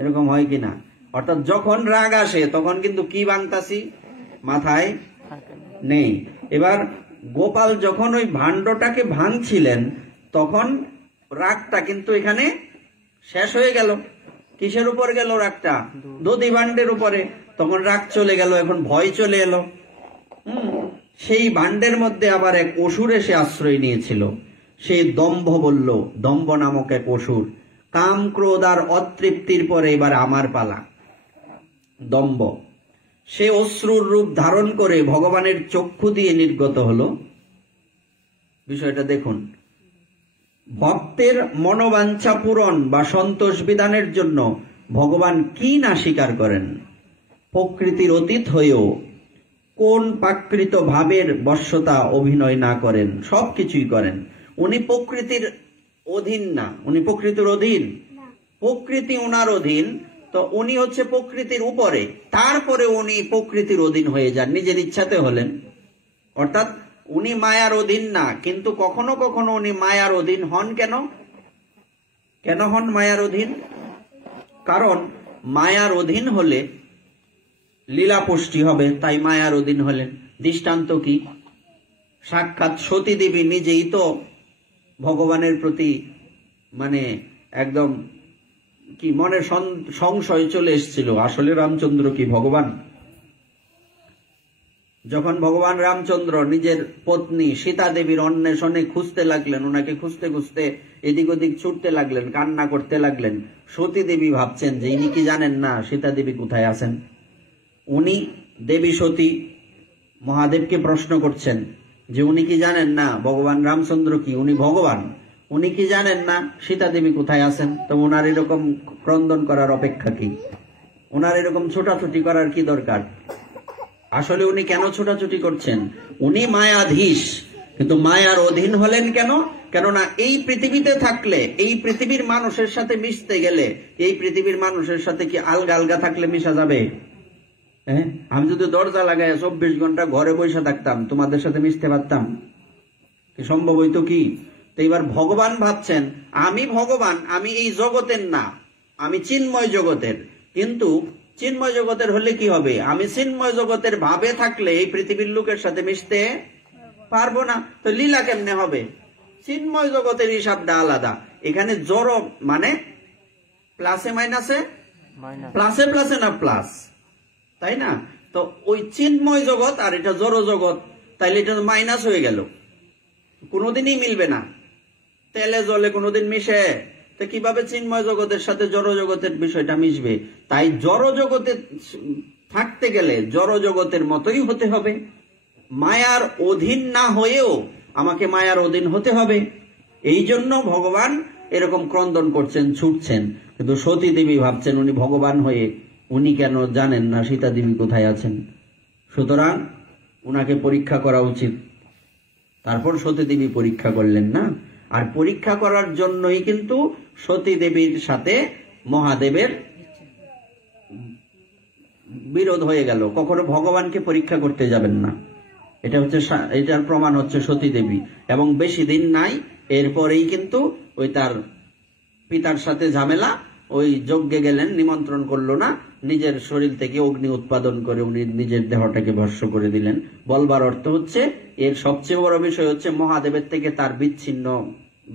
এরকম হয় কিনা? অর্থাৎ যখন রাগ আসে তখন কিন্তু কি ভাঙতাছি মাথায় নেই। এবার গোপাল যখন ওই ভাণ্ডটাকে ভাঙছিলেন তখন রাগটা কিন্তু এখানে শেষ হয়ে গেল। কিসের উপর গেল রাগটা? দধি ভাণ্ডের উপরে। তখন রাগ চলে গেল, এখন ভয় চলে এলো। সেই ভাণ্ডের মধ্যে আবার এক অসুর এসে আশ্রয় নিয়েছিল। সেই দম্ভ বলল, দম্ভ নামক এক অসুর, কাম ক্রোধ আর অতৃপ্তির পরে এবার আমার পালা। দম্ভ সে অশ্রুর রূপ ধারণ করে ভগবানের চক্ষু দিয়ে নির্গত হলো। বিষয়টা দেখুন, ভক্তের মনোবাঞ্ছা পূরণ বা সন্তোষ বিধানের জন্য ভগবান কি না স্বীকার করেন। প্রকৃতির অতীত হয়েও কোন প্রাকৃত ভাবের বশ্যতা অভিনয় না করেন, সবকিছুই করেন। উনি প্রকৃতির অধীন না, উনি প্রকৃতির অধীন, প্রকৃতি উনার অধীন। তো উনি হচ্ছে প্রকৃতির উপরে, তারপরে উনি প্রকৃতির অধীন হয়ে যান, নিজের ইচ্ছাতে হলেন। অর্থাৎ উনি মায়ার অধীন না, কিন্তু কখনো কখনো উনি মায়ার অধীন হন। কেন কেন হন মায়ার অধীন? কারণ মায়ার অধীন হলে লীলাপুষ্টি হবে, তাই মায়ার অধীন হলেন। দৃষ্টান্ত কি? সাক্ষাৎ সতী দেবী নিজেই তো ভগবানের প্রতি মানে একদম কি মনে সংশয় চলে এসেছিল, আসলে রামচন্দ্র কি ভগবান? যখন ভগবান রামচন্দ্র নিজের পত্নী সীতা দেবীর অন্বেষণে খুঁজতে লাগলেন, ওনাকে খুঁজতে খুঁজতে এদিক ওদিক ছুটতে লাগলেন, কান্না করতে লাগলেন, সতী দেবী ভাবছেন যে ইনি কি জানেন না সীতা দেবী কোথায় আছেন? উনি দেবী সতী মহাদেবকে প্রশ্ন করছেন যে উনি কি জানেন না ভগবান রামচন্দ্র কি, উনি ভগবান, উনি কি জানেন না সীতা দেবী কোথায় আছেন? তো ওনার এরকম ক্রন্দন করার অপেক্ষা কি? ওনার এরকম ছোটাছুটি করার কি দরকার? আসলে উনি কেন ছোটাছুটি করছেন? উনি মায়াধীশ, কিন্তু মায়ার অধীন হলেন কেন? কেননা এই পৃথিবীতে থাকলে, এই পৃথিবীর মানুষের সাথে মিশতে গেলে, এই পৃথিবীর মানুষের সাথে কি আলগা আলগা থাকলে মিশা যাবে? হ্যাঁ, আমি যদি দরজা লাগাই 24 ঘন্টা ঘরে বসে থাকতাম, তোমাদের সাথে মিশতে পারতাম কি? সম্ভব হইতো কি? তো এবার ভগবান ভাবছেন আমি ভগবান, আমি এই জগতের না, আমি চিন্ময় জগতের। কিন্তু চিন্ময় জগতের হলে কি হবে? আমি চিন্ময় জগতের ভাবে থাকলে এই পৃথিবীর লোকের সাথে মিশতে পারবো না। তো লীলা কেমনে হবে? চিন্ময় জগতের হিসাবটা আলাদা। এখানে জড় মানে প্লাসে মাইনাসে, প্লাসে প্লাসে না প্লাস, তাই না? তো ওই চিন্ময় জগৎ আর এটা জড় জগৎ, তাইলে এটা মাইনাস হয়ে গেল, কোনোদিনই মিলবে না। তেলে জলে কোনোদিন মিশে, তো কিভাবে চিন্ময় জগতের সাথে জড় জগতের বিষয়টা মিশবে? তাই জড় জগতে থাকতে গেলে জড় জগতের মতোই হতে হবে। মায়ার অধীন না হয়েও আমাকে মায়ার অধীন হতে হবে। এই জন্য ভগবান এরকম ক্রন্দন করছেন, ছুটছেন। কিন্তু সতী দেবী ভাবছেন উনি ভগবান হয়ে উনি কেন জানেন না সীতা দেবী কোথায় আছেন? সুতরাং উনাকে পরীক্ষা করা উচিত। তারপর সতী দেবী পরীক্ষা করলেন না, আর পরীক্ষা করার জন্যই কিন্তু সতী দেবীর সাথে মহাদেবের বিরোধ হয়ে গেল। কখনো ভগবানকে পরীক্ষা করতে যাবেন না, এটা হচ্ছে, এটার প্রমাণ হচ্ছে সতী দেবী। এবং বেশি দিন নাই, এরপরেই কিন্তু ওই তার পিতার সাথে ঝামেলা। ওই যজ্ঞে গেলেন, নিমন্ত্রণ করলো না, নিজের শরীর থেকে অগ্নি উৎপাদন করে উনি নিজের দেহটাকে ভস্ম করে দিলেন। বলবার অর্থ হচ্ছে এর সবচেয়ে বড় বিষয় হচ্ছে মহাদেবের থেকে তার বিচ্ছিন্ন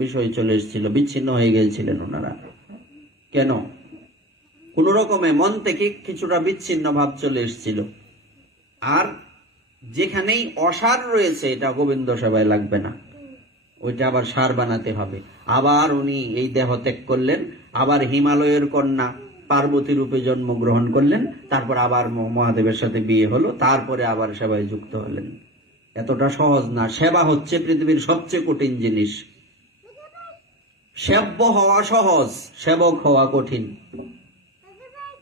বিষয় চলে এসেছিল, বিচ্ছিন্ন হয়ে গিয়েছিলেন ওনারা। কেন? কোন রকমে মন থেকে কিছুটা বিচ্ছিন্ন ভাব চলে এসেছিল। আর যেখানেই অসার রয়েছে এটা গোবিন্দ সেবায় লাগবে না, ওইটা আবার সার বানাতে হবে। আবার উনি এই দেহ ত্যাগ করলেন, আবার হিমালয়ের কন্যা পার্বতী রূপে জন্মগ্রহণ করলেন, তারপর আবার মহাদেবের সাথে বিয়ে হলো, তারপরে আবার সেবায় যুক্ত হলেন। এতটা সহজ না। সেবা হচ্ছে পৃথিবীর সবচেয়ে কঠিন জিনিস। সেব্য হওয়া সহজ, সেবক হওয়া কঠিন।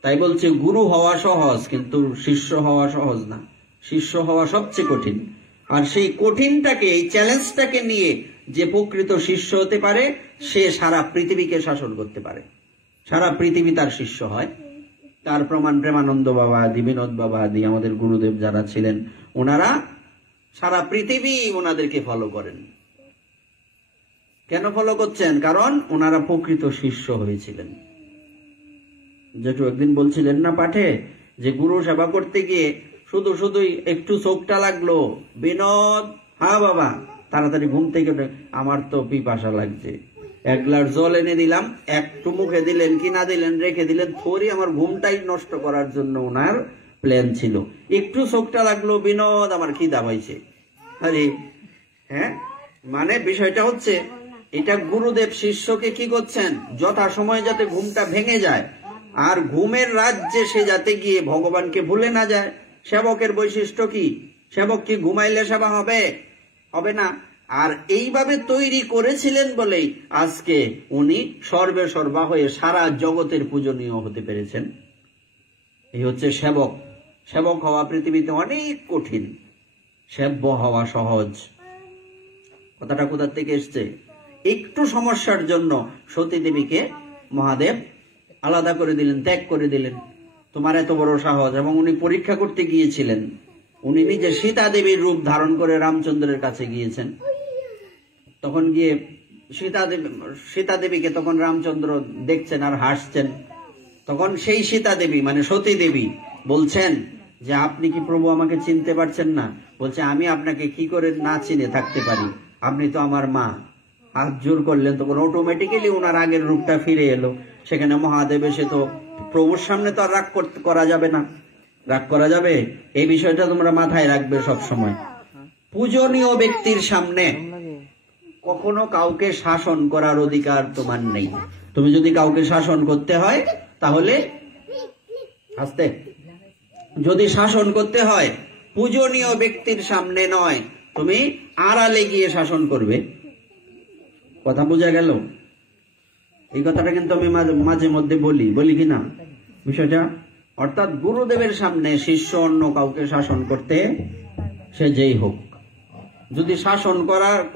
তাই বলছে গুরু হওয়া সহজ, কিন্তু শিষ্য হওয়া সহজ না। শিষ্য হওয়া সবচেয়ে কঠিন। আর সেই কঠিনটাকে, এই চ্যালেঞ্জটাকে নিয়ে যে প্রকৃত শিষ্য হতে পারে, সে সারা পৃথিবীকে শাসন করতে পারে, সারা পৃথিবী তার শিষ্য হয়। তার প্রমাণ প্রেমানন্দ বাবা আদি, বিনোদ বাবা আদি, আমাদের গুরুদেব যারা ছিলেন, ওনারা সারা পৃথিবী ওনাদেরকে ফলো করেন। কেন ফলো করছেন? কারণ ওনারা প্রকৃত শিষ্য হয়েছিলেন। যেটু একদিন বলছিলেন না পাঠে, যে গুরু সেবা করতে গিয়ে শুধু শুধুই একটু চোখটা লাগলো, বিনোদ, হ্যাঁ বাবা, তাড়াতাড়ি ঘুম থেকে, আমার তো পিপাসা লাগছে। এক গ্লাস জল এনে দিলাম, একটু মুখে দিলেন কি না দিলেন রেখে দিলেন, থোড়ি আমার ঘুমটাই নষ্ট করার জন্য ওনার প্ল্যান ছিল। একটু চোখটা লাগলো, বিনোদ আমার খিদা পাইছে। আরে হ্যাঁ, মানে বিষয়টা হচ্ছে এটা গুরুদেব শিষ্যকে কি করছেন, যথা সময় যাতে ঘুমটা ভেঙে যায়, আর ঘুমের রাজ্যে সে যাতে গিয়ে ভগবানকে ভুলে না যায়। সেবকের বৈশিষ্ট্য কি? সেবক কি ঘুমাইলে সেবা হবে? হবে না। আর এইভাবে তৈরি করেছিলেন বলেই আজকে উনি সর্বে সর্বা হয়ে সারা জগতের পূজনীয় হতে পেরেছেন। এই হচ্ছে সেবক। সেবক হওয়া পৃথিবীতে অনেক কঠিন, সেব্য হওয়া সহজ। কথাটা কোথা থেকে এসছে? একটু সমস্যার জন্য সতী দেবীকে মহাদেব আলাদা করে দিলেন, ত্যাগ করে দিলেন। তোমার এত বড় সাহস! এবং উনি পরীক্ষা করতে গিয়েছিলেন, উনি নিজে সীতা দেবীর রূপ ধারণ করে রামচন্দ্রের কাছে গিয়েছেন। তখন গিয়ে সীতা দেবীকে তখন রামচন্দ্র দেখছেন আর হাসছেন। তখন সেই সীতা দেবী মানে সতী দেবী বলছেন যে আপনি কি প্রভু আমাকে চিনতে পারছেন না? বলছে আমি আপনাকে কি করে না চিনে থাকতে পারি, আপনি তো আমার মা। হাত জোর করলেন, তখন অটোমেটিক্যালি ওনার আগের রূপটা ফিরে এলো। সেখানে মহাদেব এসে তো প্রভুর সামনে তো আর রাগ করা যাবে না। রাগ করা যাবে? এই বিষয়টা তোমরা মাথায় রাখবে সব সময়। পূজনীয় ব্যক্তির সামনে কখনো কাউকে শাসন করার অধিকার তোমার নেই। তুমি যদি কাউকে শাসন করতে হয় তাহলে আস্তে, যদি শাসন করতে হয় পূজনীয় ব্যক্তির সামনে নয়, তুমি আড়ালে গিয়ে শাসন করবে। কথা বোঝা গেল? এই কথাটা কিন্তু আমি মাঝে মধ্যে বলি কিনা বিষয়টা। অর্থাৎ গুরুদেবের সামনে শিষ্য অন্য কাউকে শাসন করতে, সে যেই হোক, যদি শাসন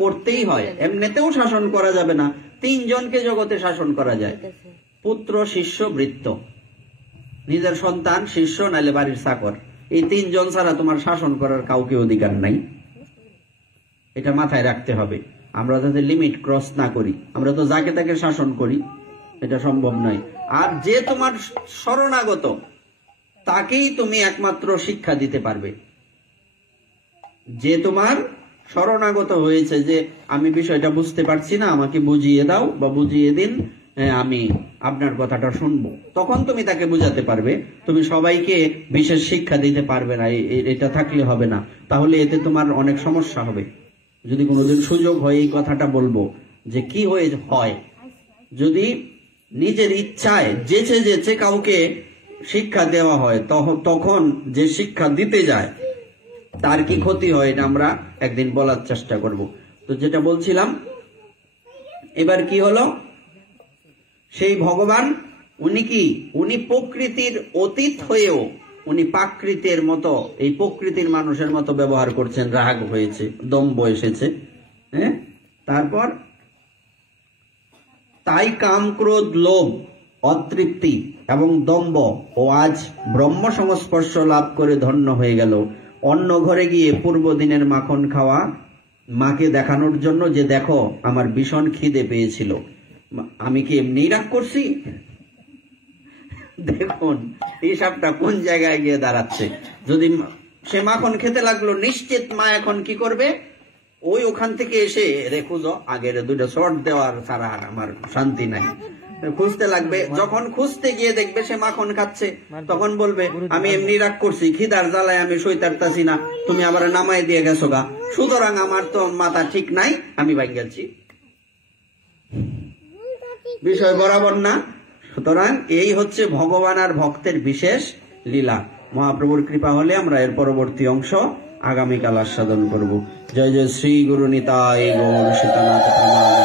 করতেই হয়, এমনিতেও শাসন করা যাবে না। 3 জনকে জগতে শাসন করা যায়, পুত্র, শিষ্য, ভৃত্য। নিজের সন্তান, শিষ্য, নাইলে বাড়ির চাকর। এই 3 জন ছাড়া তোমার শাসন করার কাউকে অধিকার নাই। এটা মাথায় রাখতে হবে। আমরা যাতে লিমিট ক্রস না করি। আমরা তো যাকে তাকে শাসন করি, এটা সম্ভব নয়। আর যে তোমার শরণাগত, তাকেই তুমি একমাত্র শিক্ষা দিতে পারবে। যে তোমার শরণাগত হয়েছে, যে আমি বিষয়টা বুঝতে পারছি না, আমাকে বুঝিয়ে দাও বা বুঝিয়ে দিন, আমি আপনার কথাটা শুনবো, তখন তুমি তাকে বুঝাতে পারবে। তুমি সবাইকে বিশেষ শিক্ষা দিতে পারবে না, এটা থাকলে হবে না। তাহলে এতে তোমার অনেক সমস্যা হবে। যদি কোনোদিন সুযোগ হয় এই কথাটা বলবো যে কি হয় যদি নিজের ইচ্ছায় যেচে কাউকে শিক্ষা দেওয়া হয়, তখন যে শিক্ষা দিতে যায় তার কি ক্ষতি হয়, এটা আমরা একদিন বলার চেষ্টা করব। তো যেটা বলছিলাম, এবার কি হলো, সেই ভগবান উনি প্রকৃতির অতীত হয়েও উনি প্রাকৃতের মতো, এই প্রকৃতির মানুষের মতো ব্যবহার করছেন। রাগ হয়েছে, দম্ভ এসেছে, হ্যাঁ। তারপর তাই কাম, ক্রোধ, লোভ, অতৃপ্তি এবং দম্ভ ও আজ ব্রহ্ম সংস্পর্শ লাভ করে ধন্য হয়ে গেল। অন্য ঘরে গিয়ে পূর্ব দিনের মাখন খাওয়া মাকে দেখানোর জন্য, যে দেখো আমার ভীষণ খিদে পেয়েছিল, আমি কি এমনি রাগ করছি? দেখুন হিসাবটা কোন জায়গায় গিয়ে দাঁড়াচ্ছে। যদি সে মাখন খেতে লাগলো, নিশ্চিত মা এখন কি করবে, ওখান থেকে এসে খুঁজো, আগের 2টা শর্ট দেওয়ার ছাড়া আমার শান্তি নাই, খুঁজতে লাগবে। যখন খুঁজতে গিয়ে দেখবে সে মাখন খাচ্ছে, তখন বলবে আমি এমনি রাগ করছি, খিদার জ্বালায় আমি সই তারতাছি না, তুমি আবার নামাই দিয়ে গেছো গা, সুতরাং আমার তো মাথা ঠিক নাই, আমি ভাই গেছি। বিষয় বরাবর না? সুতরাং এই হচ্ছে ভগবান আর ভক্তের বিশেষ লীলা। মহাপ্রভুর কৃপা হলে আমরা এর পরবর্তী অংশ আগামীকাল আস্বাদন করব। জয় জয় শ্রী গুরু নিতাই গৌর সীতানাথ প্রণাম।